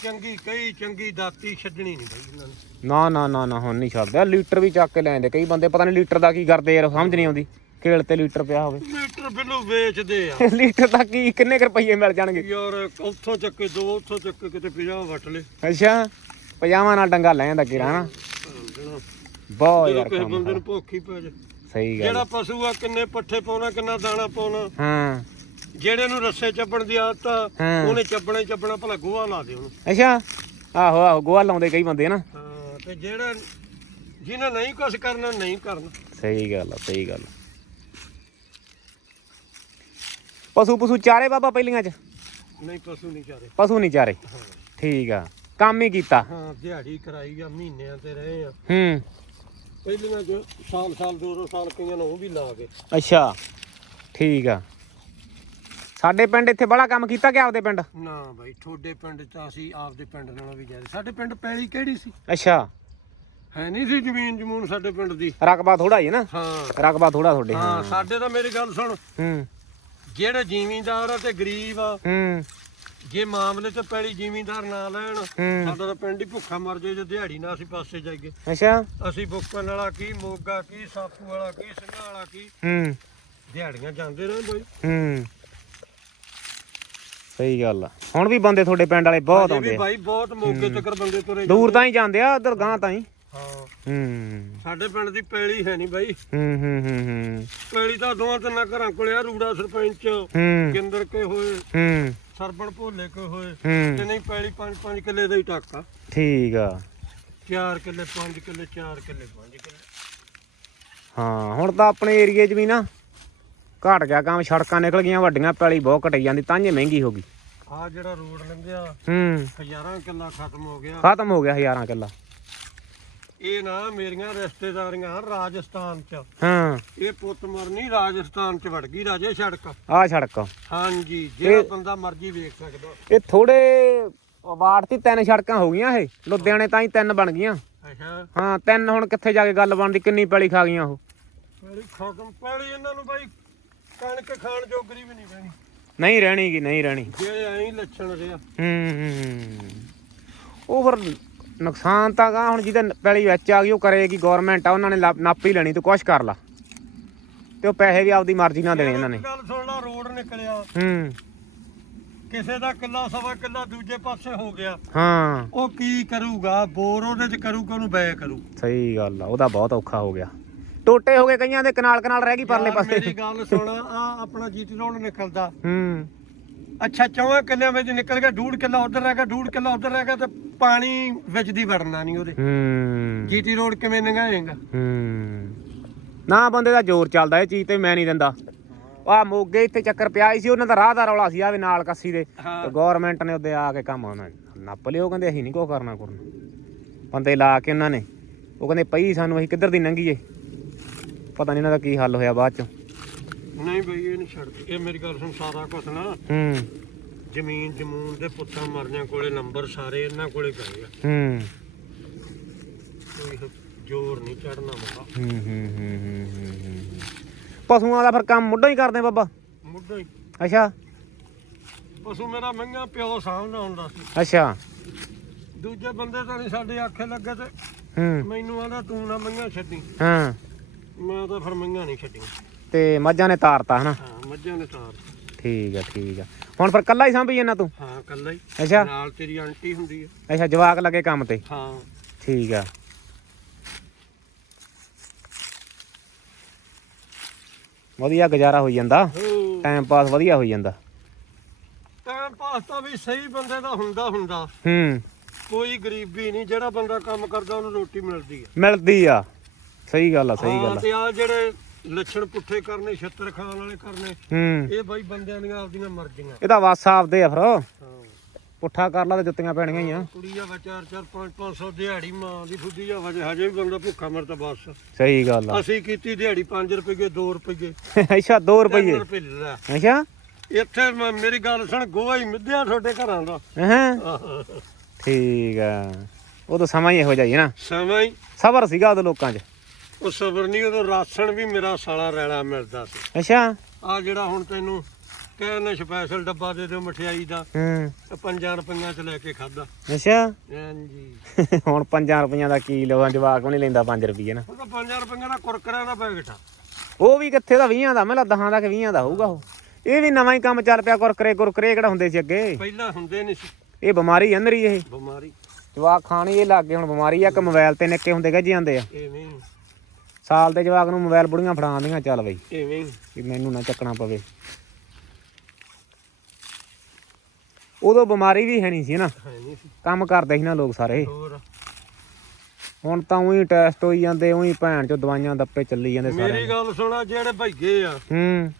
ਚੰਗੀ ਕਈ ਚੰਗੀ ਦਾਤੀ ਛੱਡਣੀ ਨਹੀਂ ਬਾਈ ਇਹਨਾਂ ਨੇ। ਨਾ ਨਾ ਨਾ ਨਾ ਹੁਣ ਨਹੀਂ ਛੱਡਦੇ। ਲੀਟਰ ਵੀ ਚੱਕ ਕੇ ਲੈਂਦੇ। ਕਈ ਬੰਦੇ ਪਤਾ ਨਹੀਂ ਲੀਟਰ ਦਾ ਕੀ ਕਰਦੇ ਯਾਰ ਸਮਝ ਨਹੀਂ ਆਉਂਦੀ। ਕੇਲ ਤੇ ਲੀਟਰ ਪਿਆ ਹੋਵੇ। ਮੀਟਰ ਬਿੱਲੂ ਵੇਚਦੇ ਆ। [laughs] ਲੀਟਰ ਦਾ ਕੀ ਕਿੰਨੇ ਕੁ ਰੁਪਈਏ ਮਿਲ ਜਾਣਗੇ? ਯਾਰ ਉੱਥੋਂ ਚੱਕੇ ਦੋ ਉੱਥੋਂ ਚੱਕੇ ਕਿਤੇ 50 ਵਟ ਲੈ। ਅੱਛਾ ਪਜਾਮਾ ਨਾਲ ਡੰਗਾ ਲੈ ਜਾਂਦਾ ਕਿਰਾ ਨਾ। ਬਹੁਤ ਯਾਰ ਕਿਸੇ ਕੰਮ ਬੰਦੇ ਨੂੰ ਭੁੱਖ ਹੀ ਪੈ ਜਾ। ਸਹੀ ਗੱਲ ਜਿਹੜਾ ਪਸ਼ੂ ਆ ਕਿੰਨੇ ਪੱਠੇ ਪਾਉਣਾ ਕਿੰਨਾ ਦਾਣਾ ਪਾਉਣਾ। ਹਾਂ। ਜਿਹੜੇ ਨੂੰ ਰੱਸੇ ਚੱਬਣ ਦੀ ਆਦਤ ਆ ਹਾਂ। ਉਹਨੇ ਚੱਬਣਾ ਹੀ ਚੱਬਣਾ ਭਲਾ ਗੋਹਾ ਲਾ ਦੇ ਉਹਨੂੰ। ਅੱਛਾ ਆਹੋ ਆਹੋ ਗੋਆ ਲਾਉਂਦੇ ਕਈ ਬੰਦੇ ਨਾ। ਹਾਂ ਤੇ ਜਿਹੜਾ ਜਿਹਨੇ ਨਹੀਂ ਕੁਛ ਕਰਨਾ ਨਹੀਂ ਕਰਨਾ। ਸਹੀ ਗੱਲ ਆ ਸਹੀ ਗੱਲ ਆ। ਪਸ਼ੂ ਪਸ਼ੂ ਚਾਰੇ ਬਾਬਾ ਪਹਿਲੀਆਂ ਚ? ਨਹੀਂ ਪਸ਼ੂ ਨਹੀਂ ਚਾਰੇ। ਪਸ਼ੂ ਨਹੀਂ ਚਾਰੇ। ਠੀਕ ਆ। ਕੰਮ ਹੀ ਕੀਤਾ। ਹਾਂ ਦਿਹਾੜੀ ਕਰਾਈ ਆ ਮਹੀਨਿਆਂ ਤੇ ਰਹੇ ਆ। ਹੂੰ। ਪਹਿਲੀਆਂ ਚ ਸਾਲ ਸਾਲ ਦੋ ਦੋ ਸਾਲ ਕਈਆਂ ਨੂੰ ਉਹ ਵੀ ਲਾ ਕੇ। ਅੱਛਾ। ਠੀਕ ਆ। ਸਾਡੇ ਪਿੰਡ ਇੱਥੇ ਬੜਾ ਕੰਮ ਕੀਤਾ ਕਿ ਆਪਦੇ ਪਿੰਡ? ਨਾ ਬਾਈ ਤੁਹਾਡੇ ਪਿੰਡ ਚ ਅਸੀਂ ਆਪਦੇ ਪਿੰਡ ਨਾਲੋਂ ਵੀ ਜ਼ਿਆਦਾ। ਸਾਡੇ ਪਿੰਡ ਪੈਲੀ ਕਿਹੜੀ ਸੀ? ਅੱਛਾ। ਹੈ ਨਹੀਂ ਸੀ ਜ਼ਮੀਨ ਜਮੂਨ ਸਾਡੇ ਪਿੰਡ ਦੀ। ਰਕਬਾ ਥੋੜਾ ਹੀ ਹੈ ਨਾ? ਹਾਂ। ਰਕਬਾ ਥੋੜਾ ਤੁਹਾਡੇ। ਹਾਂ ਸਾਡੇ ਤਾਂ ਮੇਰੀ ਗੱਲ ਸੁਣ। ਹੂੰ। ਜਿਹੜੇ ਜ਼ਿਮੀਂਦਾਰ ਆ ਤੇ ਗਰੀਬ ਆ ਹੂੰ। ਜੇ ਮਾਮਲੇ ਤੇ ਪੈਲੀ ਜ਼ਿਮੀਂਦਾਰ ਨਾ ਲੈਣ ਹੂੰ। ਸਾਡਾ ਤਾਂ ਪਿੰਡ ਹੀ ਭੁੱਖਾ ਮਰ ਜਾਏ ਜੇ ਦਿਹਾੜੀ ਨਾ ਅਸੀਂ ਪਾਸੇ ਜਾਈਏ। ਅੱਛਾ। ਅਸੀਂ ਬੁੱਕਣ ਵਾਲਾ ਕੀ ਮੋਗਾ ਕੀ ਸਾਪੂ ਵਾਲਾ ਕੀ ਸਿੰਘਾਂ ਵਾਲਾ ਕੀ ਹੂੰ। ਦਿਹਾੜੀਆਂ ਜਾਂਦੇ ਰਹੇ ਬਾਈ। ਹੂੰ। ਸਹੀ ਗੱਲ ਆ। ਹੁਣ ਵੀ ਬੰਦੇ ਤੁਹਾਡੇ ਪਿੰਡ ਵਾਲੇ ਬਹੁਤ ਅਜੇ ਵੀ ਆਉਂਦੇ ਆ। ਬਾਈ ਬਹੁਤ ਮੋਗੇ ਤੱਕ ਬੰਦੇ ਤੁਰੇ ਦੂਰ ਤਾਂ ਹੀ ਜਾਂਦੇ ਆ ਉਧਰ ਗਾਂ ਤਾਂ ਹੀ। ਹਾਂ। ਹੂੰ ਸਾਡੇ ਪਿੰਡ ਦੀ ਪੈਲੀ ਹੈ ਨਹੀਂ ਬਾਈ। ਹੂੰ ਹੂੰ ਹੂੰ ਹੂੰ। ਪੈਲੀ ਤਾਂ ਦੋਵਾਂ ਤਿੰਨਾਂ ਘਰਾਂ ਕੋਲੇ ਆ ਰੂੜਾ ਸਰਪੰਚ ਹੂੰ। ਗਿੰਦਰ ਕੇ ਹੋਏ ਹੂੰ। ਸਰਪਣ ਭੋਲੇ ਕੇ ਹੋਏ ਹੂੰ। ਤੇ ਨਹੀਂ ਪੈਲੀ 5-5 ਕਿੱਲੇ ਦਾ ਹੀ ਟਾਕਾ ਠੀਕ ਆ। 4 ਕਿੱਲੇ 5 ਕਿੱਲੇ 4 ਕਿੱਲੇ 5 ਕਿੱਲੇ। ਹਾਂ ਹੁਣ ਤਾਂ ਆਪਣੇ ਏਰੀਏ 'ਚ ਵੀ ਨਾ ਘਟ ਗਿਆ ਕੰਮ ਸੜਕਾਂ ਨਿਕਲ ਗਈਆਂ ਵੱਡੀਆਂ ਪੈਲੀ ਬਹੁਤ ਘਟੀ ਜਾਂਦੀ ਤਾਂ ਜੇ ਮਹਿੰਗੀ ਹੋ ਗਈ। ਆ ਜਿਹੜਾ ਰੋਡ ਲੰਘਿਆ ਹੂੰ। ਹਜ਼ਾਰਾਂ ਕਿੱਲਾ ਖਤਮ ਹੋ ਗਿਆ। ਖਤਮ ਹੋ ਗਿਆ ਹਜ਼ਾਰਾਂ ਕਿੱਲਾ। ਇਹ ਨਾ ਮੇਰੀਆਂ ਰਿਸ਼ਤੇਦਾਰੀਆਂ ਰਾਜਸਥਾਨ ਚ। ਹਾਂ। ਇਹ ਪੁੱਤ ਮਰਨੀ ਰਾਜਸਥਾਨ ਚ ਵੜ ਗਈ ਰਾਜੇ ਸੜਕ। ਆਹ ਸੜਕ। ਹਾਂਜੀ ਜਿਹੜਾ ਬੰਦਾ ਮਰਜ਼ੀ ਵੇਖ ਸਕਦਾ। ਇਹ ਥੋੜੇ ਵਾਰਡ 'ਚ ਤਿੰਨ ਸੜਕਾਂ ਹੋ ਗਈਆਂ ਇਹ। ਲੁਧਿਆਣੇ ਤਾਂ ਹੀ ਤਿੰਨ ਬਣ ਗਈਆਂ। ਅੱਛਾ। ਹਾਂ ਤਿੰਨ ਹੁਣ ਕਿੱਥੇ ਜਾ ਕੇ ਗੱਲ ਬਣਦੀ ਕਿੰਨੀ ਪੈਲੀ ਖਾ ਗਈਆਂ ਉਹ। ਪਹਿਲੀ ਖਤਮ ਪਹਿਲੀ ਇਹਨਾਂ ਨੂੰ ਬਾਈ ਕਣਕ ਖਾਣ ਜੋਗਰੀ ਵੀ ਨਹੀਂ ਰਹਿਣੀ ਨਹੀਂ ਰਹਿਣੀ ਗੀ ਨਹੀਂ ਰਹਿਣੀ। ਜੇ ਐਂ ਹੀ ਲੱਛਣ ਰਿਹਾ। ਹੂੰ। ਉਹ ਫਿਰ ਨੁਕਸਾਨ ਤਾਂ ਗਾ ਹੁਣ ਜਿਹਦੇ ਪੈਲੀ ਵਿੱਚ ਆ ਗਈ ਉਹ ਕਰੇਗੀ ਗਵਰਨਮੈਂਟ ਆ ਉਹਨਾਂ ਨੇ ਨਾਪੀ ਲੈਣੀ ਤੂੰ ਕੁਛ ਕਰ ਲਾ। ਤੇ ਉਹ ਪੈਸੇ ਵੀ ਆਪਦੀ ਮਰਜ਼ੀ ਨਾਲ ਦੇਣੇ ਇਹਨਾਂ ਨੇ। ਗੱਲ ਸੁਣ ਲਾ ਰੋਡ ਨਿਕਲਿਆ। ਹੂੰ। ਕਿਸੇ ਦਾ ਕਿੱਲਾ ਸਵਾ ਕਿੱਲਾ ਦੂਜੇ ਪਾਸੇ ਹੋ ਗਿਆ। ਹਾਂ। ਉਹ ਕੀ ਕਰੂਗਾ? ਬੋਰ ਉਹਦੇ ਚ ਕਰੂਗਾ ਉਹਨੂੰ ਬੈ ਕਰੂ। ਸਹੀ ਗੱਲ ਆ ਉਹਦਾ ਬਹੁਤ ਔਖਾ ਹੋ ਗਿਆ। ਟੋਟੇ ਹੋ ਗਏ ਕਈਆਂ ਦੇ ਕਨਾਲ ਕਨਾਲ ਰਹਿ ਗਈ ਪਰਲੇ ਪਾਸੇ। ਮੇਰੀ ਗੱਲ ਸੁਣ ਆ ਆਪਣਾ ਜੀਟੀ ਰੋਡ ਨਿਕਲਦਾ। ਹੂੰ। ਅੱਛਾ ਚੌਹਾਂ ਕਿੱਲਿਆਂ ਵਿੱਚ ਨਿਕਲ ਗਿਆ ਡੂੜ ਕਿੱਲਾ ਉਧਰ ਰਹਿ ਗਿਆ ਡੂੜ ਕਿੱਲਾ ਉਧਰ ਰਹਿ ਗਿਆ ਤੇ ਪਾਣੀ ਵਿੱਚ ਦੀ ਵੜਨਾ ਨਹੀਂ ਉਹਦੇ। ਹੂੰ। ਜੀਟੀ ਰੋਡ ਕਿਵੇਂ ਲੰਘਾਏਗਾ? ਹੂੰ। ਨਾ ਬੰਦੇ ਦਾ ਜ਼ੋਰ ਚੱਲਦਾ ਇਹ ਚੀਜ਼ ਤੇ ਮੈਂ ਨਹੀਂ ਦਿੰਦਾ। ਆ ਮੋਗੇ ਇੱਥੇ ਚੱਕਰ ਪਿਆ ਸੀ ਉਹਨਾਂ ਦਾ ਰਾਹ ਦਾ ਰੌਲਾ ਸੀ ਆ ਵੀ ਨਾਲ ਕੱਸੀ ਦੇ। ਤੇ ਗਵਰਨਮੈਂਟ ਨੇ ਉਹਦੇ ਆ ਕੇ ਕੰਮ ਉਹਨਾਂ ਨੱਪ ਲਿਓ ਕਹਿੰਦੇ ਅਸੀਂ ਨਹੀਂ ਕੋ ਕਰਨਾ ਕਰਨਾ ਬੰਦੇ ਲਾ ਕੇ ਉਹਨਾਂ ਨੇ ਉਹ ਕਹਿੰਦੇ ਪਈ ਸਾਨੂੰ ਅਸੀਂ ਕਿੱਧਰ ਦੀ ਲੰਘੀਏ? ਪਤਾ ਨਹੀਂ ਇਹਨਾਂ ਦਾ ਕੀ ਹੱਲ ਹੋਇਆ ਬਾਅਦ ਚ। ਨਹੀਂ ਬਈ ਇਹ ਨਹੀਂ ਛੱਡਦੇ। ਇਹ ਮੇਰੀ ਗੱਲ ਸੁਣ ਸਾਰਾ ਕੁਛ ਨਾ ਹੂੰ। ਜ਼ਮੀਨ ਜਮੂਨ ਦੇ ਪੁੱਤਾਂ ਮਰਨਿਆਂ ਕੋਲੇ ਨੰਬਰ ਸਾਰੇ ਇਹਨਾਂ ਕੋਲੇ ਪਏ ਆ। ਹੂੰ। ਕੋਈ ਜ਼ੋਰ ਨਹੀਂ ਚੜਨਾ ਮਗਾ ਹੂੰ ਹੂੰ ਹੂੰ ਹੂੰ ਹੂੰ, ਹੂੰ। ਪਸ਼ੂਆਂ ਦਾ ਫਿਰ ਕੰਮ ਮੁੱਢੋਂ ਹੀ ਕਰਦੇ ਬਾਬਾ? ਮੁੱਢੋਂ ਹੀ। ਅੱਛਾ। ਪਸ਼ੂ ਮੇਰਾ ਮੰਗਾ ਪਿਓ ਸਾਹਮਣਾ ਹੁੰਦਾ ਸੀ। ਅੱਛਾ। ਦੂਜੇ ਬੰਦੇ ਤਾਂ ਨਹੀਂ ਸਾਡੇ ਆਖੇ ਲੱਗੇ ਤੇ। ਹੂੰ। ਮੈਨੂੰ ਆਂਦਾ ਤੂੰ ਨਾ ਮੰਗਾ ਛੱਡੀ। ਹਾਂ। ਮੈਂ ਤਾਂ ਫਿਰ ਮੰਗਾ ਨਹੀਂ ਛੱਡੀ। ਤੇ ਮੱਝਾਂ ਨੇ ਤਾਰਤਾ ਹਨਾ? ਹਾਂ ਮੱਝਾਂ ਨੇ ਤਾਰ ਠੀਕ ਆ ਠੀਕ ਆ। ਹੁਣ ਫਿਰ ਕੱਲਾ ਹੀ ਸੰਭੀ ਜਾਂਦਾ ਤੂੰ? ਹਾਂ ਕੱਲਾ ਹੀ। ਅੱਛਾ। ਨਾਲ ਤੇਰੀ ਆਂਟੀ ਹੁੰਦੀ ਹੈ ਅੱਛਾ ਜਵਾਕ ਲੱਗੇ ਕੰਮ ਤੇ? ਹਾਂ। ਠੀਕ ਆ। ਵਧੀਆ ਗੁਜ਼ਾਰਾ ਹੋਈ ਜਾਂਦਾ। ਹੋ ਟਾਈਮ ਪਾਸ ਵਧੀਆ ਹੋਈ ਜਾਂਦਾ। ਟਾਈਮ ਪਾਸ ਤਾਂ ਵੀ ਸਹੀ ਬੰਦੇ ਦਾ ਹੁੰਦਾ ਹੁੰਦਾ। ਹੂੰ। ਕੋਈ ਗਰੀਬੀ ਨਹੀਂ ਜਿਹੜਾ ਬੰਦਾ ਕੰਮ ਕਰਦਾ ਉਹਨੂੰ ਰੋਟੀ ਮਿਲਦੀ ਹੈ ਮਿਲਦੀ ਆ। ਸਹੀ ਗੱਲ ਆ ਸਹੀ ਹਾਂ, ਗੱਲ ਆ। ਤੇ ਆ ਜਿਹੜੇ ਲੱਛਣ ਪੁੱਠੇ ਕਰਨੇ ਛੱਤਰ ਖਾਣ ਵਾਲੇ ਕਰਨੇ। ਹੂੰ। ਇਹ ਬਾਈ ਬੰਦਿਆਂ ਦੀਆਂ ਆਪਦੀਆਂ ਮਰਜ਼ੀਆਂ। ਇਹਦਾ ਵਾਸ ਆਪਦੇ ਆ ਫਿਰ। ਪੁੱਠਾ ਕਰ ਲਾ ਤੇ ਜੁੱਤੀਆਂ ਪੈਣੀਆਂ ਹੀ ਆ। ਕੁੜੀ ਆ ਵਾ ਚਾਰ ਚਾਰ ਪੰਜ 500 ਦਿਹਾੜੀ ਮਾਂ ਦੀ ਫੁੱਦੀ ਆ ਵਜੇ ਹਜੇ ਵੀ ਬੰਦਾ ਭੁੱਖਾ ਮਰਦਾ ਬਸ। ਸਹੀ ਗੱਲ ਆ। ਅਸੀਂ ਕੀਤੀ ਦਿਹਾੜੀ 5 ਰੁਪਏ 2 ਰੁਪਏ ਅੱਛਾ 2 ਰੁਪਏ ਅੱਛਾ। ਇੱਥੇ ਮੇਰੀ ਗੱਲ ਸੁਣ ਗੋਹਾ ਹੀ ਮਿੱਧਿਆ ਤੁਹਾਡੇ ਘਰਾਂ ਦਾ। ਹਾਂ। ਠੀਕ ਆ। ਉਦੋਂ ਸਮਾਂ ਹੀ ਇਹੋ ਜਿਹਾ ਹੀ ਨਾ। ਸਮਾਂ ਹੀ। ਸਬਰ ਸੀਗਾ ਉਦੋਂ ਲੋਕਾਂ 'ਚ। ਉਹ ਸਬਰ ਨਹੀਂ ਉਦੋਂ ਰਾਸ਼ਨ ਵੀ ਮੇਰਾ ਸਾਲਾ ਰੈਲਾ ਮਿਲਦਾ ਸੀ। ਅੱਛਾ। ਆ ਜਿਹੜਾ ਹੁਣ ਤੈਨੂੰ ਕਹਿੰਦੇ ਸਪੈਸ਼ਲ ਡੱਬਾ ਦੇ ਦਿਓ ਮਠਿਆਈ ਦਾ ਹੂੰ। ਤੇ ਪੰਜਾਂ ਰੁਪਈਆਂ ਚ ਲੈ ਕੇ ਖਾਦਾ ਅੱਛਾ। ਹਾਂਜੀ। [laughs] ਹੁਣ 5 ਰੁਪਈਆਂ ਦਾ ਕੀ ਲਵਾਂ ਜਵਾਕ ਵੀ ਨਹੀਂ ਲੈਂਦਾ 5 ਰੁਪਏ ਨਾ। ਉਹ ਤਾਂ ਪੰਜਾਂ ਰੁਪਈਆਂ ਦਾ ਕੁਰਕਰਿਆਂ ਦਾ ਪੈਕਟ ਆ। ਉਹ ਵੀ ਕਿੱਥੇ ਦਾ 20 ਦਾ ਮੈਨੂੰ ਦਹਾਂ ਦਾ ਕਿ 20 ਦਾ ਹੋਊਗਾ ਉਹ। ਇਹ ਵੀ ਨਵਾਂ ਹੀ ਕੰਮ ਚੱਲ ਪਿਆ ਕੁਰਕਰੇ ਕੁਰਕਰੇ ਕਿਹੜਾ ਹੁੰਦੇ ਸੀ ਅੱਗੇ? ਪਹਿਲਾਂ ਹੁੰਦੇ ਨਹੀਂ ਸੀ। ਇਹ ਬਿਮਾਰੀ ਅੰਦਰ ਹੀ ਇਹ। ਬਿਮਾਰੀ। ਜਵਾਕ ਖਾਣੀ ਇਹ ਲੱਗ ਗਏ ਹੁਣ ਬਿਮਾਰੀ ਆ ਕਿ ਮੋਬਾਈਲ ਤੇ ਨਿੱਕੇ ਹੁੰਦੇ ਗੱਜ ਜਾਂਦੇ ਆ। ਐਵੇਂ ਹੀ ਸਾਲ ਦੇ ਜਵਾਕ ਨੂੰ ਮੋਬਾਈਲ ਬੁੜੀਆਂ ਫੜਾਉਂਦੀਆਂ ਚੱਲ ਬਈ। ਐਵੇਂ ਹੀ। ਵੀ ਮੈਨੂੰ ਨਾ ਚੱਕਣਾ ਪਵੇ। ਉਦੋਂ ਬਿਮਾਰੀ ਵੀ ਹੈ ਨਹੀਂ ਸੀ ਨਾ। ਹੈ ਕੰਮ ਕਰਦੇ ਸੀ ਨਾ ਲੋਕ ਸਾਰੇ। ਹੋਰ? ਹੁਣ ਤਾਂ ਉਹੀ ਟੈਸਟ ਹੋਈ ਜਾਂਦੇ ਉਹੀ ਭੈਣ ਚੋ ਦਵਾਈਆਂ ਦੱਪੇ ਚੱਲੀ ਜਾਂਦੇ ਸਾਰੇ। ਮੇਰੀ ਗੱਲ ਸੁਣਾ ਜਿਹੜੇ ਭਈਏ ਆ। ਹੂੰ।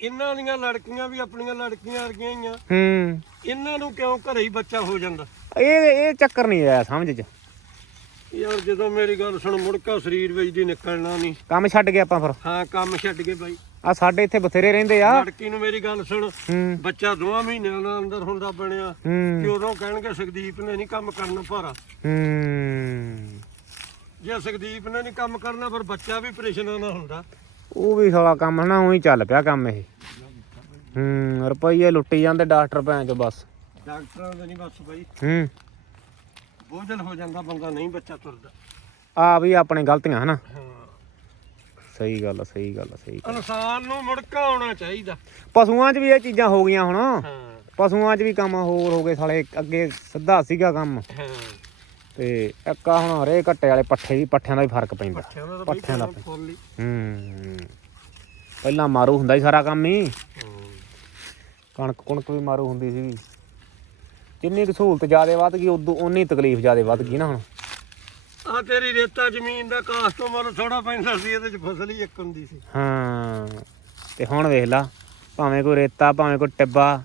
ਇਹਨਾਂ ਦੀਆਂ ਲੜਕੀਆਂ ਵੀ ਆਪਣੀਆਂ ਲੜਕੀਆਂ ਵਰਗੀਆਂ ਹੀ ਆ। ਹੂੰ। ਇਹਨਾਂ ਨੂੰ ਕਿਉਂ ਘਰੇ ਹੀ ਬੱਚਾ ਹੋ ਜਾਂਦਾ? ਇਹ ਇਹ ਚੱਕਰ ਨਹੀਂ ਆਇਆ ਸਮਝ ਚ। ਯਾਰ ਜਦੋਂ ਮੇਰੀ ਗੱਲ ਸੁਣ ਮੁੜਕਾ ਸਰੀਰ ਵਿੱਚ ਦੀ ਨਿਕਲਣਾ ਨਹੀਂ। ਕੰਮ ਛੱਡ ਗਏ ਆਪਾਂ ਫਿਰ? ਹਾਂ ਕੰਮ ਛੱਡ ਕੇ ਬਾਈ। ਆ ਸਾਡੇ ਇੱਥੇ ਬਥੇਰੇ ਰਹਿੰਦੇ ਆ। ਲੜਕੀ ਨੂੰ ਮੇਰੀ ਗੱਲ ਸੁਣ। ਹੂੰ। ਬੱਚਾ ਦੋਵਾਂ ਮਹੀਨਿਆਂ ਦਾ ਅੰਦਰ ਹੁੰਦਾ ਬਣਿਆ। ਹੂੰ। ਉਦੋਂ ਕਹਿਣਗੇ ਸੁਖਦੀਪ ਨੇ ਨਹੀਂ ਕੰਮ ਕਰਨਾ ਭਾਰਾ। ਹੂੰ। ਜੇ ਸੁਖਦੀਪ ਨੇ ਨਹੀਂ ਕੰਮ ਕਰਨਾ ਫਿਰ ਬੱਚਾ ਵੀ ਪਰੇਸ਼ਾਨਾਂ ਨਾਲ ਹੁੰਦਾ। ਉਹ ਵੀ ਸਾਲਾ ਕੰਮ ਨਾ ਉਹੀ ਚੱਲ ਪਿਆ ਕੰਮ ਇਹ। ਹੂੰ ਰੁਪਈਏ ਲੁੱਟੀ ਜਾਂਦੇ ਡਾਕਟਰ ਭੈਣ ਚੋ ਬਸ। ਡਾਕਟਰਾਂ ਦੇ ਨਹੀਂ ਬਸ ਬਾਈ। ਹੂੰ। ਬੋਝਲ ਹੋ ਜਾਂਦਾ ਬੰਦਾ ਨਹੀਂ ਬੱਚਾ ਤੁਰਦਾ। ਆ ਵੀ ਆਪਣੇ ਗਲਤੀਆਂ ਹਨਾ? ਸਹੀ ਗੱਲ ਆ ਸਹੀ ਗੱਲ ਆ ਸਹੀ ਗੱਲ। ਇਨਸਾਨ ਨੂੰ ਮੁੜਕਾ ਆਉਣਾ ਚਾਹੀਦਾ। ਪਸ਼ੂਆਂ 'ਚ ਵੀ ਇਹ ਚੀਜ਼ਾਂ ਹੋ ਗਈਆਂ ਹੁਣ। ਹਾਂ। ਪਸ਼ੂਆਂ 'ਚ ਵੀ ਕੰਮ ਹੋਰ ਹੋ ਗਏ ਸਾਲੇ ਅੱਗੇ ਸਿੱਧਾ ਸੀਗਾ ਕੰਮ। ਹਾਂ। ਤੇ ਇੱਕ ਆ ਹੁਣ ਹਰੇ ਘੱਟੇ ਵਾਲੇ ਪੱਠੇ ਵੀ ਪੱਠਿਆਂ ਦਾ ਵੀ ਫ਼ਰਕ ਪੈਂਦਾ। ਪੱਠਿਆਂ ਦਾ ਤਾਂ ਪੱਠਿਆਂ ਦਾ ਬਈ ਫੁੱਲ ਹੀ ਹੂੰ। ਪਹਿਲਾਂ ਮਾਰੂ ਹੁੰਦਾ ਸੀ ਸਾਰਾ ਕੰਮ ਹੀ। ਕਣਕ ਕੁਣਕ ਵੀ ਮਾਰੂ ਹੁੰਦੀ ਸੀ ਜਿੰਨੀ ਕੁ ਸਹੂਲਤ ਜ਼ਿਆਦਾ ਵੱਧ ਗਈ ਉਦੋਂ ਉਨੀ ਤਕਲੀਫ ਜ਼ਿਆਦਾ ਵੱਧ ਗਈ ਨਾ ਹੁਣ। ਆ ਤੇਰੀ ਰੇਤਾ ਜ਼ਮੀਨ ਦਾ ਕਾਸ ਤੋਂ ਮਨ ਥੋੜਾ ਪੈਂਦਾ ਸੀ ਇਹਦੇ ਚ ਫਸਲ ਹੀ ਇੱਕ ਹੁੰਦੀ ਸੀ। ਹਾਂ ਤੇ ਹੁਣ ਵੇਖ ਲਾ ਭਾਵੇਂ ਕੋਈ ਰੇਤਾ ਭਾਵੇਂ ਕੋਈ ਟਿੱਬਾ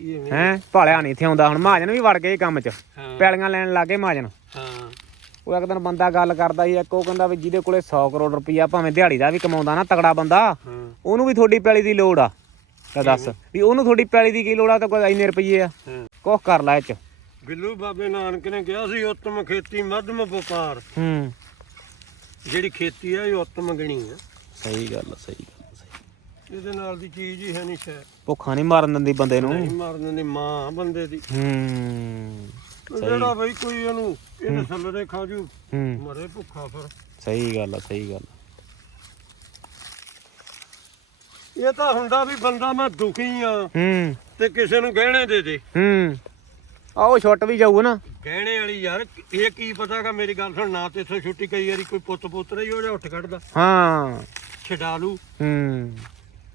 ਇਹ। ਹੈ ਭਾਲਿਆ ਨਹੀਂ ਇੱਥੇ ਆਉਂਦਾ। ਹੁਣ ਮਹਾਜਨ ਵੀ ਵੜ ਗਏ ਕੰਮ 'ਚ ਹਾਂ। ਪੈਲੀਆਂ ਲੈਣ ਲੱਗੇ ਮਹਾਜਨ। ਹਾਂ। ਉਹ ਇੱਕ ਦਿਨ ਬੰਦਾ ਗੱਲ ਕਰਦਾ ਸੀ ਇੱਕ ਉਹ ਕਹਿੰਦਾ ਵੀ ਜਿਹਦੇ ਕੋਲੇ 100 ਕਰੋੜ ਰੁਪਈਆ ਭਾਵੇਂ ਦਿਹਾੜੀ ਦਾ ਵੀ ਕਮਾਉਂਦਾ ਨਾ ਤਗੜਾ ਬੰਦਾ ਹਾਂ। ਉਹਨੂੰ ਵੀ ਤੁਹਾਡੀ ਪੈਲੀ ਦੀ ਲੋੜ ਆ। ਤਾਂ ਦੱਸ। ਵੀ ਉਹਨੂੰ ਤੁਹਾਡੀ ਪੈਲੀ ਦੀ ਕੀ ਲੋੜ ਆ ਤਾਂ ਕੋਈ ਇੰਨੇ ਰੁਪਈਏ ਆ। ਹਾਂ। ਕੁਛ ਕਰ ਲੈ ਇਹ ਚ। ਬਿੱਲੂ ਬਾਬੇ ਨਾਨਕ ਨੇ ਕਿਹਾ ਸੀ ਉੱਤਮ ਖੇਤੀ ਮੱਧਮ ਵਪਾਰ। ਹੂੰ। ਜਿਹੜੀ ਖੇਤੀ ਆ ਇਹ ਉੱਤਮ ਗਣੀ ਆ। ਸਹੀ ਗੱਲ ਆ, ਸਹੀ ਗੱਲ ਆ, ਸਹੀ ਇਹਦੇ ਨਾਲ ਦੀ ਚੀਜ਼ ਹੀ ਹੈ ਨਹੀਂ ਸ਼ਾਇਦ। ਭੁੱਖਾ ਨਹੀਂ ਮਾਰਨ ਦਿੰਦੀ ਬੰਦੇ ਨੂੰ। ਨਹੀਂ ਮਾਰਨ ਦੀ ਮਾਂ ਬੰਦੇ ਦੀ। ਹੂੰ। ਜਿਹੜਾ ਬਈ ਕੋਈ ਇਹਨੂੰ ਇਹਦੇ ਸੱਲਰੇ ਖਾਜੂ ਹੂੰ। ਮਰੇ ਭੁੱਖਾ ਫਿਰ। ਸਹੀ ਗੱਲ ਆ ਸਹੀ ਗੱਲ ਆ। ਇਹ ਤਾਂ ਹੁੰਦਾ ਵੀ ਬੰਦਾ ਮੈਂ ਦੁਖੀ ਆ ਹੂੰ। ਤੇ ਕਿਸੇ ਨੂੰ ਗਹਿਣੇ ਦੇ ਦੇ। ਹੂੰ। ਆਓ ਛੁੱਟ ਵੀ ਜਾਊ ਨਾ। ਗਹਿਣੇ ਵਾਲੀ ਯਾਰ ਇਹ ਕੀ ਪਤਾਗਾ ਮੇਰੀ ਗੱਲ ਸੁਣ ਨਾ ਤੇ ਇੱਥੋਂ ਛੁੱਟੀ ਕਈ ਵਾਰੀ ਕੋਈ ਪੁੱਤ ਪੁੱਤਰ ਹੀ ਹੋ ਜਾ ਉੱਠ ਕੱਢਦਾ ਹਾਂ। ਛਡਾ ਲੂ। ਹੂੰ।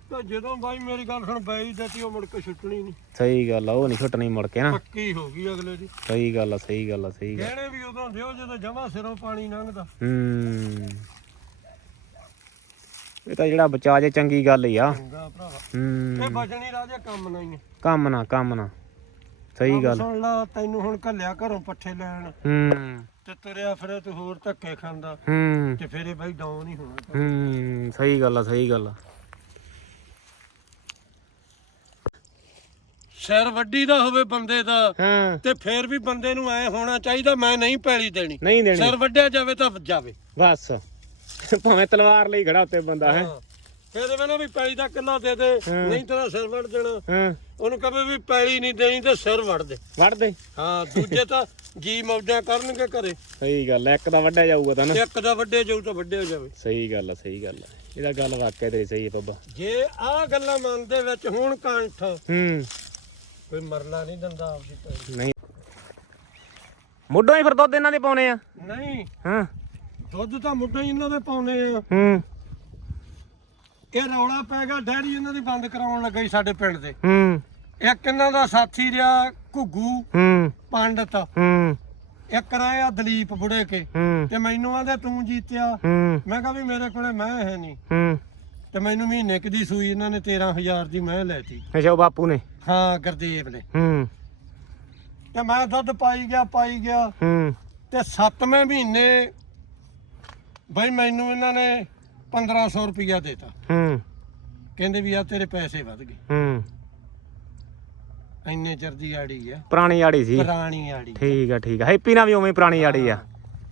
ਤਾਂ ਜਦੋਂ ਬਾਈ ਮੇਰੀ ਗੱਲ ਸੁਣ ਬੈਈ ਦਿੱਤੀ ਉਹ ਮੁੜ ਕੇ ਛੁੱਟਣੀ ਨਹੀਂ। ਸਹੀ ਗੱਲ ਆ ਉਹ ਨਹੀਂ ਛੁੱਟਣੀ ਮੁੜ ਕੇ ਨਾ। ਪੱਕੀ ਹੋ ਗਈ ਅਗਲੇ ਦੀ। ਸਹੀ ਗੱਲ ਆ ਸਹੀ ਗੱਲ ਆ ਸਹੀ ਗੱਲ ਗਹਿਣੇ ਵੀ ਉਦੋਂ ਦਿਓ ਜਦੋਂ ਜਮਾ ਸਿਰੋਂ ਪਾਣੀ ਲੰਘਦਾ। ਹੂੰ। ਇਹ ਤਾਂ ਜਿਹੜਾ ਬਚਾ ਜੇ ਚੰਗੀ ਗੱਲ ਹੀ ਆ। ਚੰਗਾ ਭਰਾਵਾ ਇਹ ਹੂੰ ਬਚਣੀ ਰਾਜਾ ਕੰਮ ਨਹੀਂ। ਹੈ ਕੰਮ ਨਾ ਕੰਮ ਨਾ। ਸਹੀ ਗੱਲ। ਸੁਣ ਲਾ ਤੈਨੂੰ ਹੁਣ ਘੱਲਿਆ ਘਰੋਂ ਪੱਠੇ ਲੈਣ। ਹੂੰ। ਤੇ ਤੁਰਿਆ ਫਿਰੇ ਤੂੰ ਹੋਰ ਧੱਕੇ ਖਾਂਦਾ। ਹੂੰ। ਤੇ ਫਿਰ ਇਹ ਬਾਈ ਡਾਊਨ ਹੀ ਹੋਣਾ। ਹੂੰ ਸਹੀ ਗੱਲ ਆ ਸਹੀ ਗੱਲ ਆ। ਸਿਰ ਵੱਡੀ ਦਾ ਹੋਵੇ ਬੰਦੇ ਦਾ ਹਾਂ। ਤੇ ਫਿਰ ਵੀ ਬੰਦੇ ਨੂੰ ਐ ਹੋਣਾ ਚਾਹੀਦਾ ਮੈਂ ਨਹੀਂ ਪੈਲੀ ਦੇਣੀ। ਨਹੀਂ ਦੇਣੀ। ਸਿਰ ਵੱਢਿਆ ਜਾਵੇ ਤਾਂ ਜਾਵੇ। ਬਸ। ਭਾਵੇਂ ਤਲਵਾਰ ਲਈ ਖੜਾ ਉੱਤੇ ਬੰਦਾ ਹੈ? ਕਹਿੰਦੇ ਵੇ ਨਾ ਵੀ ਪੈਲੀ ਦਾ ਕਿੱਲਾ ਦੇ ਦੇ। ਨਹੀਂ ਤੇਰਾ ਸਿਰ ਵੜ ਦੇਣਾ ਹਾਂ। ਉਹਨੂੰ ਕਹੇ ਵੀ ਪੈਲੀ ਨਹੀਂ ਦੇਣੀ ਤੇ ਸਿਰ ਵੜ ਦੇ। ਵੜ ਦੇ। ਹਾਂ ਦੂਜੇ ਤਾਂ ਜੀ ਮੌਜਾਂ ਕਰਨਗੇ ਘਰੇ। ਸਹੀ ਗੱਲ ਹੈ ਇੱਕ ਤਾਂ ਵੱਡਾ ਜਾਊਗਾ ਤਾਂ ਨਾ। ਇੱਕ ਦਾ ਵੱਡੇ ਜਾਊ ਤਾਂ ਵੱਡੇ ਹੋ ਜਾਵੇ। ਸਹੀ ਗੱਲ ਆ ਸਹੀ ਗੱਲ ਆ ਇਹਦਾ ਗੱਲ ਵਾਕਿਆ ਤੇਰੀ ਸਹੀ ਹੈ ਬੱਬਾ। ਜੇ ਆਹ ਗੱਲਾਂ ਮਨ ਦੇ ਵਿੱਚ ਹੁਣ ਕੰਠ ਹੂੰ। ਕੋਈ ਮਰਨਾ ਨਹੀਂ ਦਿੰਦਾ ਆਪਦੀ ਨਹੀਂ। ਮੁੱਢੋਂ ਹੀ ਫਿਰ ਦੁੱਧ ਇਹਨਾਂ ਦੇ ਪਾਉਣੇ ਆ। ਨਹੀਂ। ਹਾਂ। ਦੁੱਧ ਤਾਂ ਮੁੱਢੋਂ ਹੀ ਇਹਨਾਂ ਦੇ ਪਾਉਨੇ ਆ। ਹੂੰ। ਇਹ ਰੌਲਾ ਪੈ ਗਿਆ ਡੈਰੀ ਇਹਨਾਂ ਦੀ ਬੰਦ ਕਰਾਉਣ ਲੱਗਾ ਸਾਡੇ ਪਿੰਡ ਦੇ। ਹੂੰ। ਇੱਕ ਇਹਨਾਂ ਦਾ ਸਾਥੀ ਰਿਹਾ ਘੁੱਗੂ ਹੂੰ। ਪੰਡਤ। ਹੂੰ। ਇੱਕ ਰਿਹਾ ਦਲੀਪ ਬੁੜੇ ਕੇ। ਹੂੰ। ਤੇ ਮੈਨੂੰ ਆਂਦੇ ਤੂੰ ਜੀਤਿਆ? ਹੂੰ। ਮੈਂ ਕਿਹਾ ਵੀ ਮੇਰੇ ਕੋਲੇ ਮੈਂ ਹੈ ਨਹੀਂ। ਹੂੰ। ਤੇ ਮੈਨੂੰ ਮਹੀਨੇ ਕੁ ਦੀ ਸੂਈ ਇਹਨਾਂ ਨੇ 13000 ਦੀ ਮੈਂ ਲੈਤੀ। ਅੱਛਾ ਉਹ ਬਾਪੂ ਨੇ? ਹਾਂ ਗੁਰਦੇਵ ਨੇ। ਹੂੰ। ਤੇ ਮੈਂ ਦੁੱਧ ਪਾਈ ਗਿਆ ਪਾਈ ਗਿਆ। ਹੂੰ। ਤੇ 7ਵੇਂ ਮਹੀਨੇ ਬਈ ਮੈਨੂੰ ਇਹਨਾਂ ਨੇ 1500 ਰੁਪਇਆ ਦੇਤਾ। ਹੂੰ। ਕਹਿੰਦੇ ਵੀ ਆ ਤੇਰੇ ਪੈਸੇ ਵਧ ਗਏ। ਹੂੰ। ਇੰਨੇ ਚਿਰ ਦੀ ਆੜੀ ਆ। ਪੁਰਾਣੀ ਆੜੀ ਸੀ। ਪੁਰਾਣੀ ਆੜੀ ਠੀਕ ਆ ਠੀਕ ਆ। ਹੈਪੀ ਨਾਲ ਵੀ ਉਵੇਂ ਹੀ ਪੁਰਾਣੀ ਆੜੀ ਆ।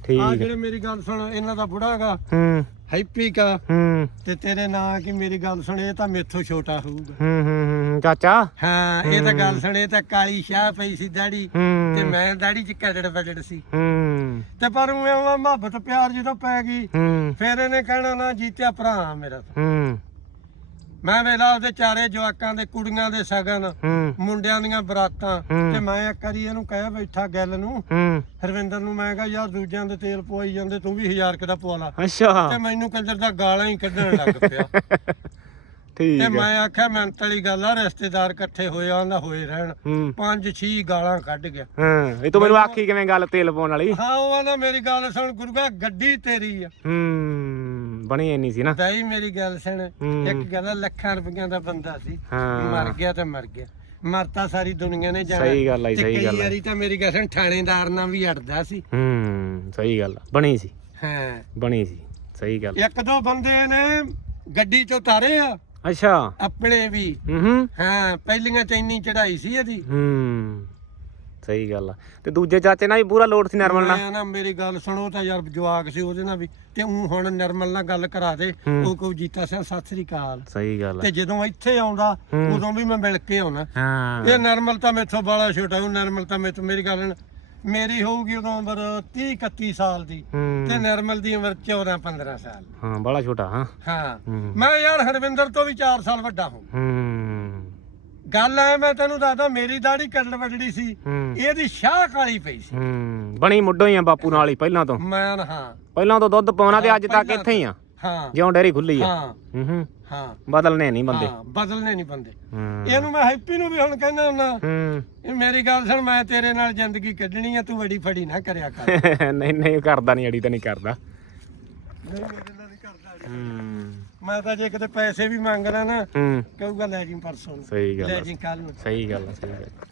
ਠੀਕ ਆ। ਜਿਹੜੇ ਮੇਰੀ ਗੱਲ ਸੁਣ ਇਹਨਾਂ ਦਾ ਬੁੜਾ ਗਾ ਹੂੰ। ਹੈਪੀ ਕਾ। ਹੂੰ। ਤੇ ਤੇਰੇ ਨਾਂ ਕੀ ਮੇਰੀ ਗੱਲ ਸੁਣ ਇਹ ਤਾਂ ਮੇਥੋਂ ਛੋਟਾ ਹੋਊਗਾ। ਹੂੰ ਹੂੰ ਹੂੰ ਚਾਚਾ। ਹਾਂ ਇਹ ਤਾਂ ਗੱਲ ਸੁਣੇ ਤਾਂ ਕਾਲੀ ਸ਼ਾਹ ਪਈ ਸੀ ਦਾੜੀ। ਤੇ ਮੈਂ ਦਾੜੀ ਚ ਕੜੜ ਬੜੜ ਸੀ। ਹੂੰ। ਤੇ ਪਰ ਉਹ ਮੁਹੱਬਤ ਪਿਆਰ ਜਦੋਂ ਪੈ ਗਈ ਹੂੰ। ਫਿਰ ਇਹਨੇ ਕਹਿਣਾ ਨਾ ਜੀਤਿਆ ਭਰਾ ਮੇਰਾ ਹੂੰ। ਮੈਂ ਵੇਲਾ ਉਹਦੇ ਚਾਰੇ ਜਵਾਕਾਂ ਦੇ ਕੁੜੀਆਂ ਦੇ ਸਗਨ ਹੂੰ। ਮੁੰਡਿਆਂ ਦੀਆਂ ਬਰਾਤਾਂ ਹੂੰ। ਤੇ ਮੈਂ ਇੱਕ ਵਾਰੀ ਇਹਨੂੰ ਕਹਿ ਬੈਠਾ ਗੱਲ ਨੂੰ। ਹੂੰ। ਹਰਵਿੰਦਰ ਨੂੰ ਮੈਂ ਕਿਹਾ ਯਾਰ ਦੂਜਿਆਂ ਦੇ ਤੇਲ ਪਵਾਈ ਜਾਂਦੇ ਤੂੰ ਵੀ 1000 ਕੁ ਦਾ ਪਵਾ ਲਾ। ਅੱਛਾ। ਤੇ ਮੈਨੂੰ ਕੰਜਰ ਦਾ ਗਾਲਾਂ ਹੀ ਕੱਢਣ ਲੱਗ ਪਿਆ। [laughs] ਠੀਕ ਤੇ ਮੈਂ ਆਖਿਆ ਮਿਹਨਤ ਵਾਲੀ ਗੱਲ ਆ ਰਿਸ਼ਤੇਦਾਰ ਇਕੱਠੇ ਹੋਏ ਆ ਨਾ ਹੋਏ ਰਹਿਣ। ਹੂੰ। ਪੰਜ ਛੀ ਗਾਲਾਂ ਕੱਢ ਗਿਆ। ਹਾਂ ਇਹ ਤੂੰ ਮੈਨੂੰ ਆਖੀ ਕਿਵੇਂ ਗੱਲ ਤੇਲ ਪਾਉਣ ਵਾਲੀ? ਹਾਂ ਉਹ ਆਂਦਾ ਮੇਰੀ ਗੱਲ ਸੁਣ ਗੁਰੂਆ ਗੱਡੀ ਤੇਰੀ ਆ। ਹੂੰ। ਬਣੀ ਇੰਨੀ ਸੀ ਨਾ। ਦਾਈ ਮੇਰੀ ਗੱਲ ਸੁਣ ਹੂੰ। ਇੱਕ ਗੱਲ ਲੱਖਾਂ ਰੁਪਈਆਂ ਦਾ ਬੰਦਾ ਸੀ ਹਾਂ। ਮਰ ਗਿਆ ਤੇ ਮਰ ਗਿਆ। ਮਰਤਾ ਸਾਰੀ ਦੁਨੀਆ ਨੇ ਜਾਣਾ। ਸਹੀ ਗੱਲ ਤੇ ਸਹੀ ਗੱਲ ਆ। ਵਾਰੀ ਤਾਂ ਮੇਰੀ ਗੱਲ ਸੁਣ ਥਾਣੇਦਾਰ ਨਾਲ ਵੀ ਅੜਦਾ ਸੀ। ਹੂੰ ਸਹੀ ਗੱਲ। ਬਣੀ ਸੀ। ਹਾਂ। ਬਣੀ ਸੀ ਸਹੀ ਗੱਲ ਇੱਕ ਦੋ ਬੰਦੇ ਨੇ ਗੱਡੀ ਚੋਂ ਤਾਰੇ ਆ ਅੱਛਾ। ਆਪਣੇ ਵੀ। ਹੂੰ ਹੂੰ। ਹਾਂ ਪਹਿਲੀਆਂ ਚ ਇੰਨੀ ਚੜਾਈ ਸੀ ਇਹਦੀ। ਹੂੰ। ਸਹੀ ਗੱਲ ਆ। ਤੇ ਦੂਜੇ ਚਾਚੇ ਨਾਲ ਵੀ ਪੂਰਾ ਲੋਡ ਸੀ ਨਰਮਲ ਨਾਲ? ਮੈਂ ਨਾ ਮੇਰੀ ਗੱਲ ਸੁਣੋ ਤਾਂ ਯਾਰ ਜਵਾਕ ਸੀ ਉਹਦੇ ਨਾਲ ਵੀ। ਤੇ ਉਹ ਹੁਣ ਨਿਰਮਲ ਨਾਲ ਗੱਲ ਕਰਾ ਦੇ। ਉਹ ਕਹੂ ਜੀਤਾ ਸਿੰਘ ਸਤਿ ਸ੍ਰੀ ਅਕਾਲ। ਸਹੀ ਗੱਲ ਆ। ਤੇ ਜਦੋਂ ਇੱਥੇ ਆਉਂਦਾ। ਉਦੋਂ ਵੀ ਮੈਂ ਮਿਲ ਕੇ ਆਉਣਾ। ਹਾਂ। ਇਹ ਨਰਮਲ ਤਾਂ ਮੇਥੋਂ ਬਾਲਾ ਛੋਟਾ ਉਹ ਨਰਮਲ ਤਾਂ ਮੇਥੋਂ ਮੇਰੀ ਗੱਲ ਸੁਣ, ਮੇਰੀ ਹੋਊਗੀ ਉਦੋਂ ਉਮਰ 30 31 ਸਾਲ ਦੀ। ਤੇ ਨਰਮਲ ਦੀ ਉਮਰ 14 15 ਸਾਲ। ਹਾਂ ਬੜਾ ਛੋਟਾ ਹਾਂ। ਹਾਂ। ਹੂੰ। ਮੈਂ ਯਾਰ ਹਰਵਿੰਦਰ ਤੋਂ ਵੀ 4 ਸਾਲ ਵੱਡਾ ਹਾਂ। ਹੂੰ। ਗੱਲ ਐ ਮੈਂ ਤੈਨੂੰ ਦੱਸਦਾ ਮੇਰੀ ਦਾੜੀ ਕੱਢਣ ਵੱਡੜੀ ਸੀ। ਹੂੰ। ਇਹਦੀ ਸ਼ਾਹ ਕਾਲੀ ਪਈ ਸੀ। ਹੂੰ ਬਣੀ ਮੁੱਢੋਂ ਹੀ ਆ ਬਾਪੂ ਨਾਲ ਹੀ ਪਹਿਲਾਂ ਤੋਂ। ਮੈਂ ਨਾ- ਹਾਂ। ਪਹਿਲਾਂ ਤੋਂ ਦੁੱਧ ਪਾਉਣਾ ਤੇ ਅੱਜ ਤੱਕ ਇੱਥੇ ਹੀ ਆ। ਹਾਂ। ਜਿਉਂ ਡੇਰੀ ਖੁੱਲੀ ਆ। ਹਾਂ। ਹੂੰ ਹੂੰ। ਹਾਂ। ਬਦਲਨੇ ਨਹੀਂ ਬੰਦੇ। ਹਾਂ ਬਦਲਨੇ ਨਹੀਂ ਬੰਦੇ। ਹੂੰ। ਇਹਨੂੰ ਮੈਂ ਹੈਪੀ ਨੂੰ ਵੀ ਹੁਣ ਕਹਿੰਦਾ ਹੁੰਦਾ। ਹੂੰ। ਇਹ ਮੇਰੀ ਗੱਲ ਸੁਣ ਮੈਂ ਤੇਰੇ ਨਾਲ ਜ਼ਿੰਦਗੀ ਕੱਢਣੀ ਆ ਤੂੰ ਵੜੀ ਫੜੀ ਨਾ ਕਰਿਆ ਕਰ। [laughs] ਨਹੀਂ ਨਹੀਂ ਕਰਦਾ ਨਹੀਂ ਅੜੀ ਤਾਂ ਨਹੀਂ ਕਰਦਾ। ਨਹੀਂ ਮੇਰੇ ਨਾਲ ਨਹੀਂ ਕਰਦਾ ਹੂੰ। ਮੈਂ ਤਾਂ ਜੇ ਕਿਤੇ ਪੈਸੇ ਵੀ ਮੰਗ ਲਾਂ ਨਾ ਹੂੰ। ਕਹੂਗਾ ਲੈ ਜੀ ਪਰਸੋਂ ਨੂੰ। ਸਹੀ ਗੱਲ ਲੈ ਆ ਜੀ ਕੱਲ ਨੂੰ। ਸਹੀ ਗੱਲ ਆ ਸਹੀ ਗੱਲ ਆ।